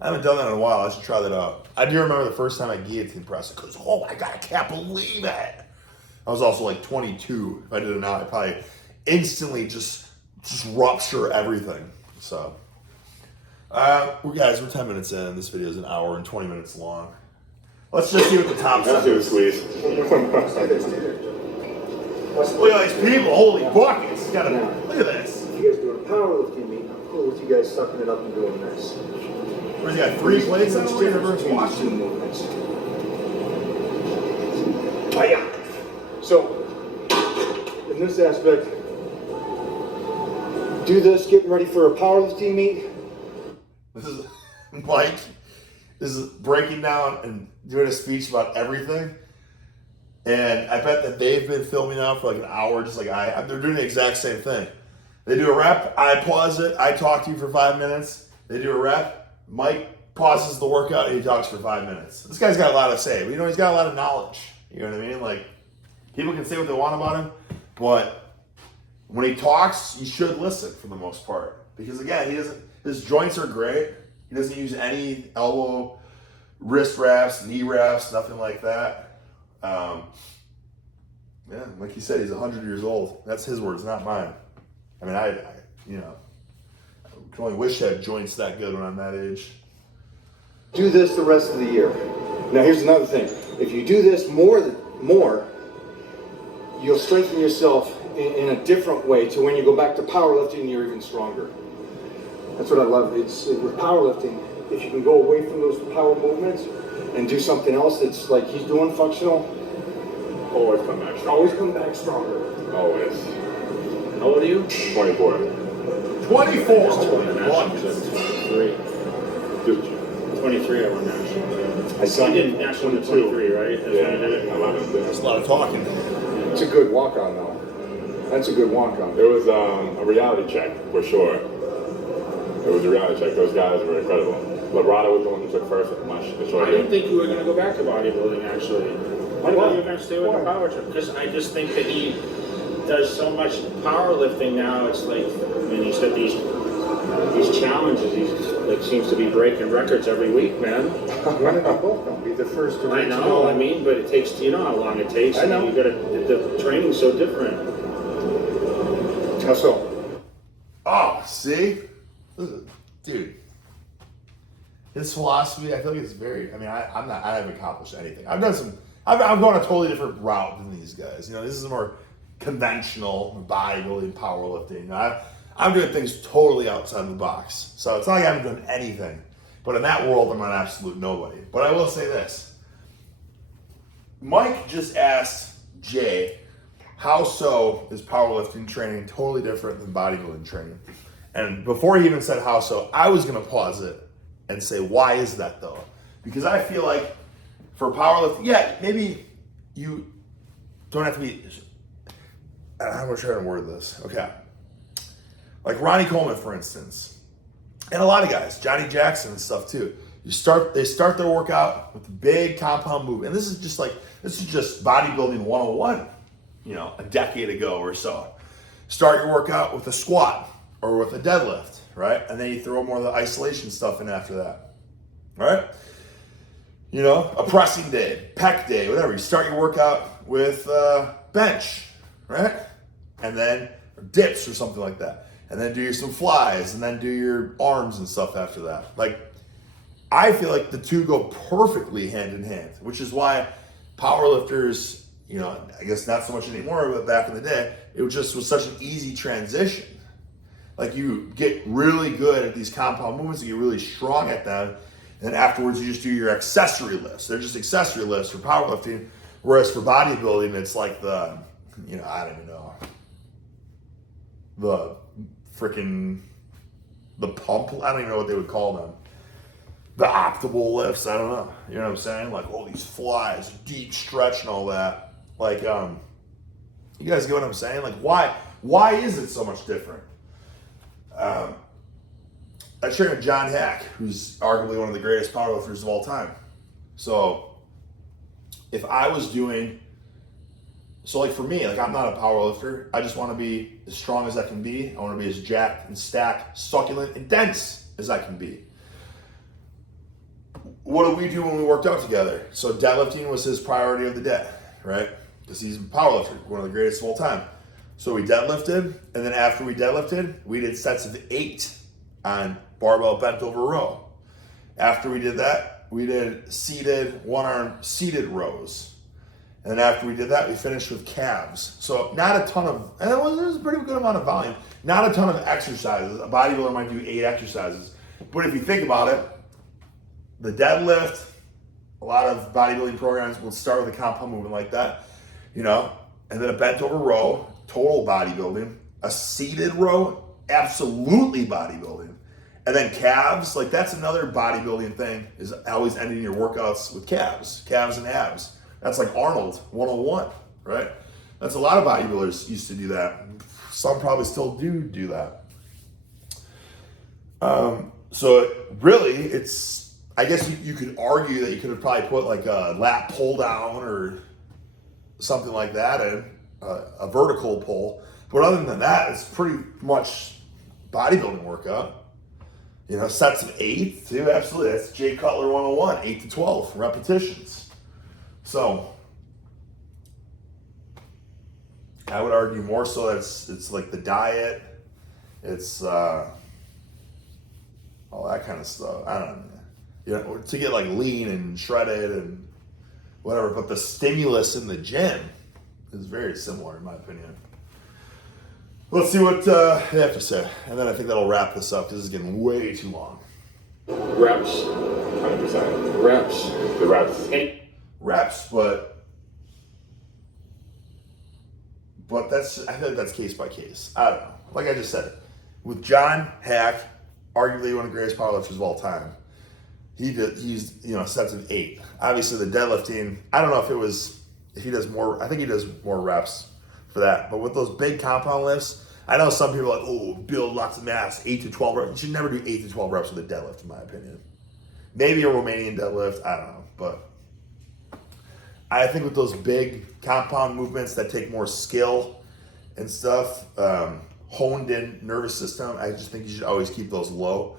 I haven't done that in a while. I should try that out. I do remember the first time I guillotine pressed it, because, oh my God, I can't believe it. I was also like 22. If I did it now, I'd probably instantly just rupture everything. So, we're 10 minutes in. This video is an hour and 20 minutes long. Let's just see what the top Let's do the is. squeeze. Look at these people. Holy buckets. Look at this. If you guys doing a powerlifting meet, I'm cool with you guys sucking it up and doing this. Where's he got 3 plates on the way? Everyone's Two watching. movements. Hiya. So, in this aspect, do this getting ready for a powerlifting meet. This is Mike is breaking down and doing a speech about everything. And I bet that they've been filming now for like an hour, just like they're doing the exact same thing. They do a rep, I pause it, I talk to you for 5 minutes. They do a rep, Mike pauses the workout and he talks for 5 minutes. This guy's got a lot to say, but he's got a lot of knowledge. You know what I mean? Like, people can say what they want about him, but when he talks, you should listen for the most part. Because again, his joints are great. He doesn't use any elbow, wrist wraps, knee wraps, nothing like that. Yeah, like he said, he's 100 years old. That's his words, not mine. I mean, I can only wish I had joints that good when I'm that age. Do this the rest of the year. Now here's another thing. If you do this more, you'll strengthen yourself in a different way to when you go back to powerlifting, you're even stronger. That's what I love. It's with powerlifting, if you can go away from those power movements and do something else that's like he's doing functional, Always come back strong. always come back stronger. Always. How old are you? 24. 24. Just won the nationals at 23. Just 23 I won national. I saw You him did national at 23, right? That's when you did it? 11. There's a lot of talking. It's a good walk on though. That's a good walk on. It was a reality check for sure. It was a reality check. Those guys were incredible. Labrada was the one who took first at the short I didn't think you were going to go back to bodybuilding, actually. I thought you were going to stay with the power trip, because I just think that he does so much powerlifting now. It's like, I mean, he's got these challenges. He's like seems to be breaking records every week, man. One of them both don't be the first to I reach know. the- I mean, but it takes. You know how long it takes. I know. You got to. The training's so different. How so? Oh, see? Dude. His philosophy, I feel like it's very, I mean, I haven't accomplished anything. I've gone a totally different route than these guys. You know, this is more conventional bodybuilding, powerlifting. You know, I'm doing things totally outside the box. So it's not like I haven't done anything. But in that world, I'm an absolute nobody. But I will say this. Mike just asked Jay, how so is powerlifting training totally different than bodybuilding training? And before he even said how so, I was going to pause it and say, why is that though? Because I feel like for powerlifting, yeah, maybe you don't have to be, I'm going to try to word this. Okay. Like Ronnie Coleman, for instance, and a lot of guys, Johnny Jackson and stuff too. They start their workout with a big compound movement. And this is just bodybuilding 101, you know, a decade ago or so. Start your workout with a squat or with a deadlift, right? And then you throw more of the isolation stuff in after that, right? You know, a pressing day, pec day, whatever. You start your workout with bench, right? And then dips or something like that. And then do some flies, and then do your arms and stuff after that. Like, I feel like the two go perfectly hand in hand, which is why powerlifters, you know, I guess not so much anymore, but back in the day, it was such an easy transition. Like, you get really good at these compound movements, you get really strong at them, and then afterwards you just do your accessory lifts. They're just accessory lifts for powerlifting, whereas for bodybuilding, it's like the, you know, I don't even know, the pump, I don't even know what they would call them. The optimal lifts, I don't know. You know what I'm saying? Like all these flies, deep stretch and all that. Like, you guys get what I'm saying? Like, why is it so much different? I train with John Hack, who's arguably one of the greatest powerlifters of all time. So, if I was doing, so like for me, like I'm not a powerlifter. I just want to be as strong as I can be. I want to be as jacked and stacked, succulent and dense as I can be. What do we do when we worked out together? So deadlifting was his priority of the day, right? Because he's a powerlifter, one of the greatest of all time. So we deadlifted, and then after we deadlifted, we did sets of 8 on barbell bent over row. After we did that, we did seated, one-arm seated rows. And then after we did that, we finished with calves. So not a ton of, and it was a pretty good amount of volume. Not a ton of exercises. A bodybuilder might do 8 exercises. But if you think about it, the deadlift, a lot of bodybuilding programs will start with a compound movement like that, you know, and then a bent over row, total bodybuilding. A seated row, absolutely bodybuilding. And then calves, like that's another bodybuilding thing, is always ending your workouts with calves and abs. That's like Arnold 101, right? That's a lot of bodybuilders used to do that. Some probably still do that. So really, it's, I guess you could argue that you could have probably put like a lat pull down or something like that, and a vertical pull. But other than that, it's pretty much bodybuilding workout. You know, sets of 8 too, absolutely. That's Jay Cutler 101, 8 to 12 repetitions. So I would argue more so that it's like the diet, it's all that kind of stuff. I don't know. You know, to get like lean and shredded and whatever, but the stimulus in the gym is very similar in my opinion. Let's see what they have to say, and then I think that'll wrap this up because this is getting way too long. Reps. 100%. Reps. The reps. And Reps, but I feel like that's case by case. I don't know. Like I just said, with John Hack, arguably one of the greatest powerlifters of all time, he's sets of 8. Obviously the deadlifting, I don't know if he does more. I think he does more reps for that. But with those big compound lifts, I know some people are like, oh, build lots of mass, 8 to 12 reps. You should never do 8 to 12 reps with a deadlift, in my opinion. Maybe a Romanian deadlift, I don't know, but I think with those big compound movements that take more skill and stuff, honed in nervous system, I just think you should always keep those low.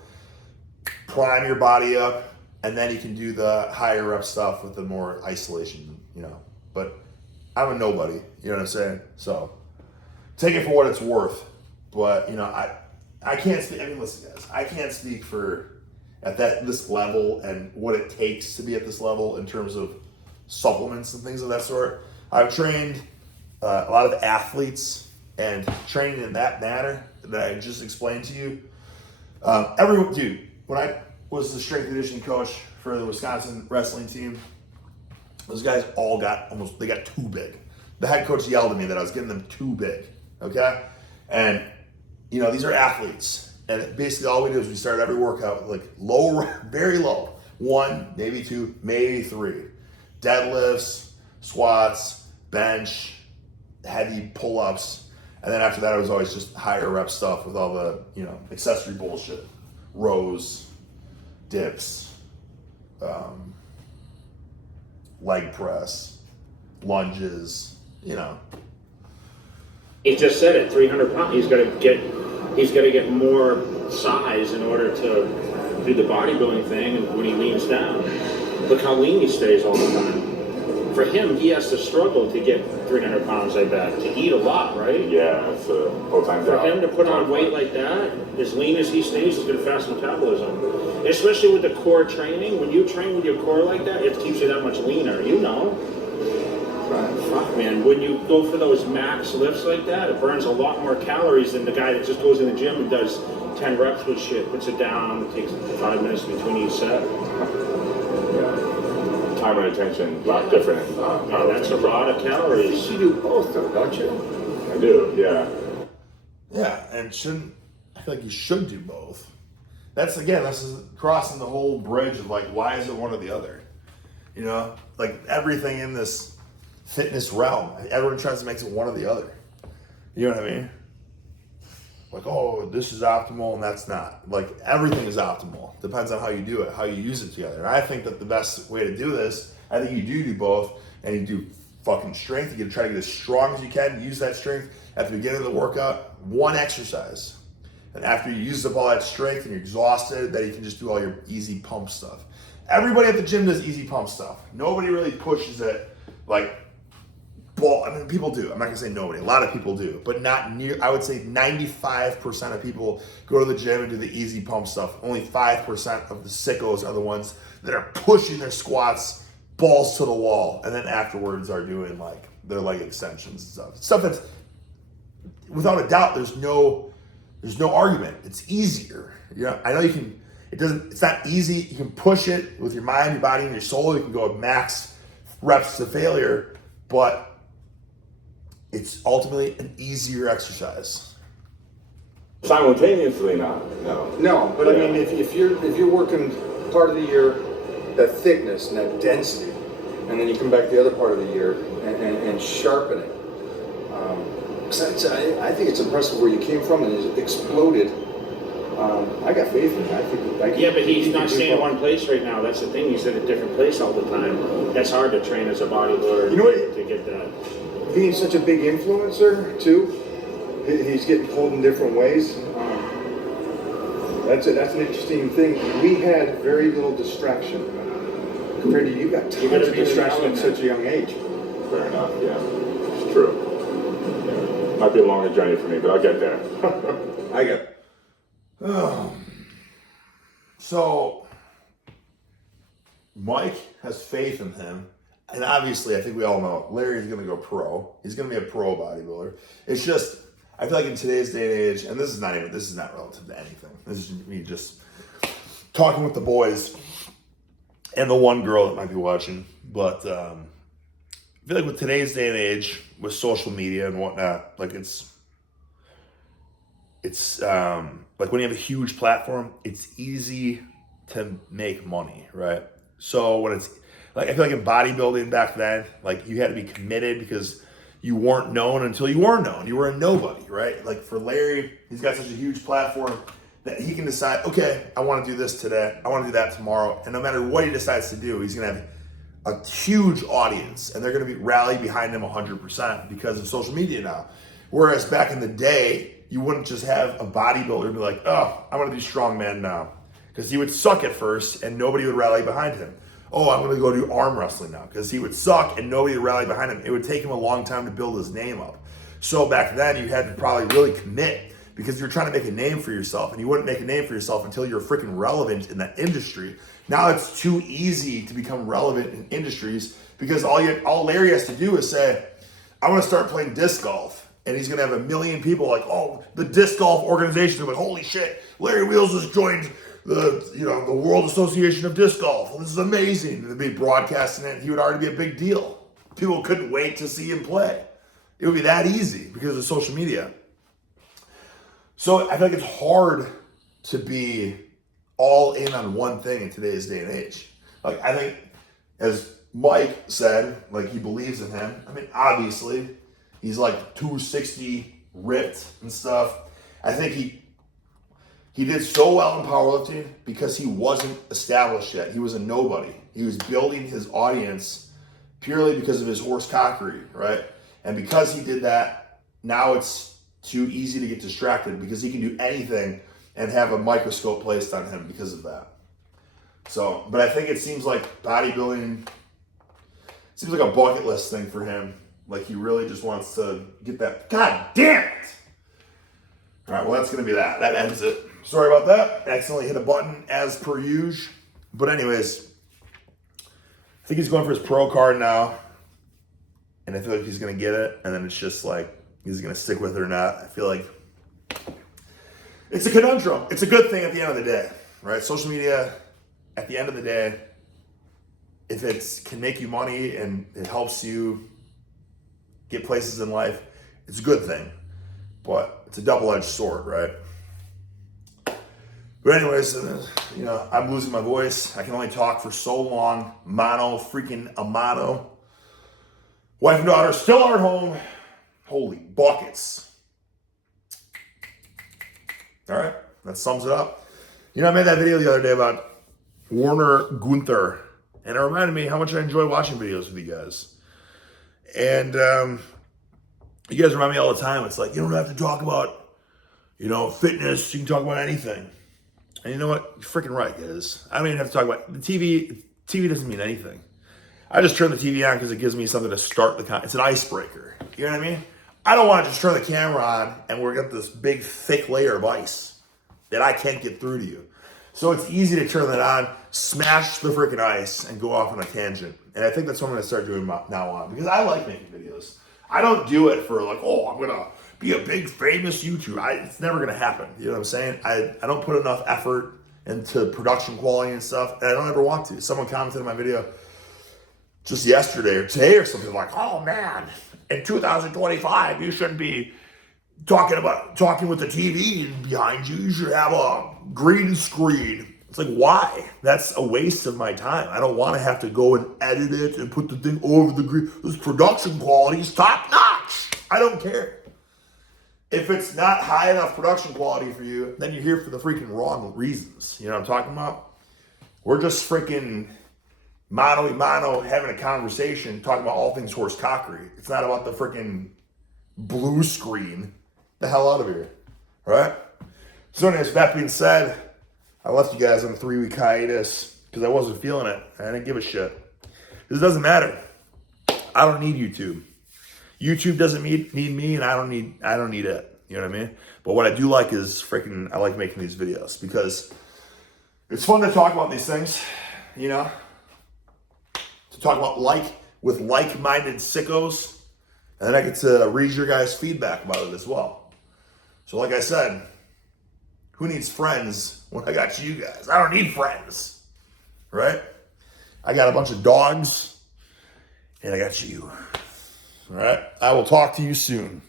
Prime your body up, and then you can do the higher rep stuff with the more isolation, But I'm a nobody, you know what I'm saying? So take it for what it's worth. But, I can't speak, listen guys, I can't speak for at this level and what it takes to be at this level in terms of supplements and things of that sort. I've trained a lot of athletes, and training in that manner that I just explained to you. When I was the strength conditioning coach for the Wisconsin wrestling team, those guys all got too big. The head coach yelled at me that I was getting them too big, okay? And, these are athletes. And basically all we do is we start every workout like low, very low. 1, maybe 2, maybe 3. Deadlifts, squats, bench, heavy pull-ups. And then after that, it was always just higher rep stuff with all the, accessory bullshit. Rows, dips, leg press, lunges, he just said it, 300 pounds. He's got to get more size in order to do the bodybuilding thing. And when he leans down, look how lean he stays all the time. For him, he has to struggle to get 300 pounds, I bet, to eat a lot, right? Yeah, it's a full-time job. For him to put on weight like that, as lean as he stays, he's got a fast metabolism. Especially with the core training. When you train with your core like that, it keeps you that much leaner, Fuck, man, when you go for those max lifts like that, it burns a lot more calories than the guy that just goes in the gym and does 10 reps with shit, puts it down, takes 5 minutes between each set. Yeah. Time and attention, a lot different. That's a lot of calories. You do both though, don't you? I do, yeah. Yeah, and I feel like you should do both. This is crossing the whole bridge of like, why is it one or the other? Like everything in this fitness realm, everyone tries to make it one or the other. You know what I mean? Like, oh, this is optimal and that's not. Like, everything is optimal. Depends on how you do it, how you use it together. And I think that the best way to do this, I think you do both, and you do fucking strength. You can try to get as strong as you can, use that strength at the beginning of the workout, one exercise. And after you use up all that strength and you're exhausted, then you can just do all your easy pump stuff. Everybody at the gym does easy pump stuff. Nobody really pushes it like, people do. I'm not gonna say nobody. A lot of people do, but not near. I would say 95% of people go to the gym and do the easy pump stuff. Only 5% of the sickos are the ones that are pushing their squats balls to the wall, and then afterwards are doing like their leg extensions and stuff. Stuff that's, without a doubt, there's no argument. It's easier. I know you can. It's not easy. You can push it with your mind, your body, and your soul. You can go at max reps to failure, but it's ultimately an easier exercise. Simultaneously, no. No, but I mean, if you're working part of the year, that thickness and that density, and then you come back the other part of the year and sharpen it. I think it's impressive where you came from and it exploded. I got faith in it. Yeah, but he's not staying in one place right now. That's the thing. He's in a different place all the time. That's hard to train as a bodybuilder to get that. Being such a big influencer too, he's getting pulled in different ways. That's an interesting thing. We had very little distraction compared to you. Got tons of distraction at such a young age. Fair enough. Yeah, it's true. Yeah. Might be a longer journey for me, but I'll get there. I get it. So Mike has faith in him. And obviously, I think we all know Larry's going to go pro. He's going to be a pro bodybuilder. It's just, I feel like in today's day and age, and this is not relative to anything. This is me just talking with the boys and the one girl that might be watching, but I feel like with today's day and age, with social media and whatnot, like it's like when you have a huge platform, it's easy to make money, right? So when it's like, I feel like in bodybuilding back then, like you had to be committed because you weren't known until you were known. You were a nobody, right? Like for Larry, he's got such a huge platform that he can decide, okay, I want to do this today, I want to do that tomorrow, and no matter what he decides to do, he's going to have a huge audience, and they're going to be rally behind him 100% because of social media now. Whereas back in the day, you wouldn't just have a bodybuilder be like, oh, I'm going to do strongman now, because he would suck at first, and nobody would rally behind him. Oh, I'm going to go do arm wrestling now, because he would suck, and nobody would rally behind him. It would take him a long time to build his name up. So back then, you had to probably really commit, because you're trying to make a name for yourself, and you wouldn't make a name for yourself until you're freaking relevant in that industry. Now it's too easy to become relevant in industries because all Larry has to do is say, I want to start playing disc golf. And he's going to have 1 million people like, oh, the disc golf organization. They're like, holy shit, Larry Wheels has joined the World Association of Disc Golf. This is amazing. And they'd be broadcasting it. He would already be a big deal. People couldn't wait to see him play. It would be that easy because of social media. So I feel like it's hard to be all in on one thing in today's day and age. Like I think, as Mike said, like he believes in him. I mean, obviously, he's like 260 ripped and stuff. I think he did so well in powerlifting because he wasn't established yet. He was a nobody. He was building his audience purely because of his horse cockery, right? And because he did that, now it's too easy to get distracted because he can do anything and have a microscope placed on him because of that. So, but I think it seems like bodybuilding seems like a bucket list thing for him. Like he really just wants to get that. God damn it! All right, well that's gonna be that. That ends it. Sorry about that. I accidentally hit a button as per usual. But anyways, I think he's going for his pro card now, and I feel like he's gonna get it. And then it's just like, is he gonna stick with it or not? I feel like it's a conundrum. It's a good thing at the end of the day, right? Social media, at the end of the day, if it can make you money and it helps you get places in life, it's a good thing. But it's a double-edged sword, right? But anyways, I'm losing my voice. I can only talk for so long. Mono. Wife and daughter still are at home. Holy buckets. All right, that sums it up. I made that video the other day about Warner Gunther, and it reminded me how much I enjoy watching videos with you guys. And you guys remind me all the time, it's like, you don't have to talk about, fitness, you can talk about anything. And you know what? You're freaking right, guys. I don't even have to talk about the TV. TV doesn't mean anything. I just turn the TV on because it gives me something to start the it's an icebreaker. You know what I mean? I don't want to just turn the camera on and we're got this big thick layer of ice that I can't get through to you. So it's easy to turn that on, smash the freaking ice, and go off on a tangent. And I think that's what I'm going to start doing now on because I like making videos. I don't do it for like, oh, I'm going to be a big famous YouTuber. It's never going to happen. You know what I'm saying? I don't put enough effort into production quality and stuff, and I don't ever want to. Someone commented on my video just yesterday or today or something like, oh man, in 2025, you shouldn't be talking with the TV behind you. You should have a green screen. It's like, why? That's a waste of my time. I don't want to have to go and edit it and put the thing over the green. This production quality is top notch. I don't care. If it's not high enough production quality for you, then you're here for the freaking wrong reasons. You know what I'm talking about? We're just freaking mano having a conversation, talking about all things horse cockery. It's not about the freaking blue screen. The hell out of here, right? So anyways, that being said, I left you guys on a 3-week hiatus because I wasn't feeling it. I didn't give a shit. This doesn't matter. I don't need YouTube. YouTube doesn't need me, and I don't need it. You know what I mean? But what I do like is I like making these videos because it's fun to talk about these things, to talk about with like-minded sickos, and then I get to read your guys' feedback about it as well. So like I said, Who needs friends when I got you guys? I don't need friends, right? I got a bunch of dogs, and I got you. All right? I will talk to you soon.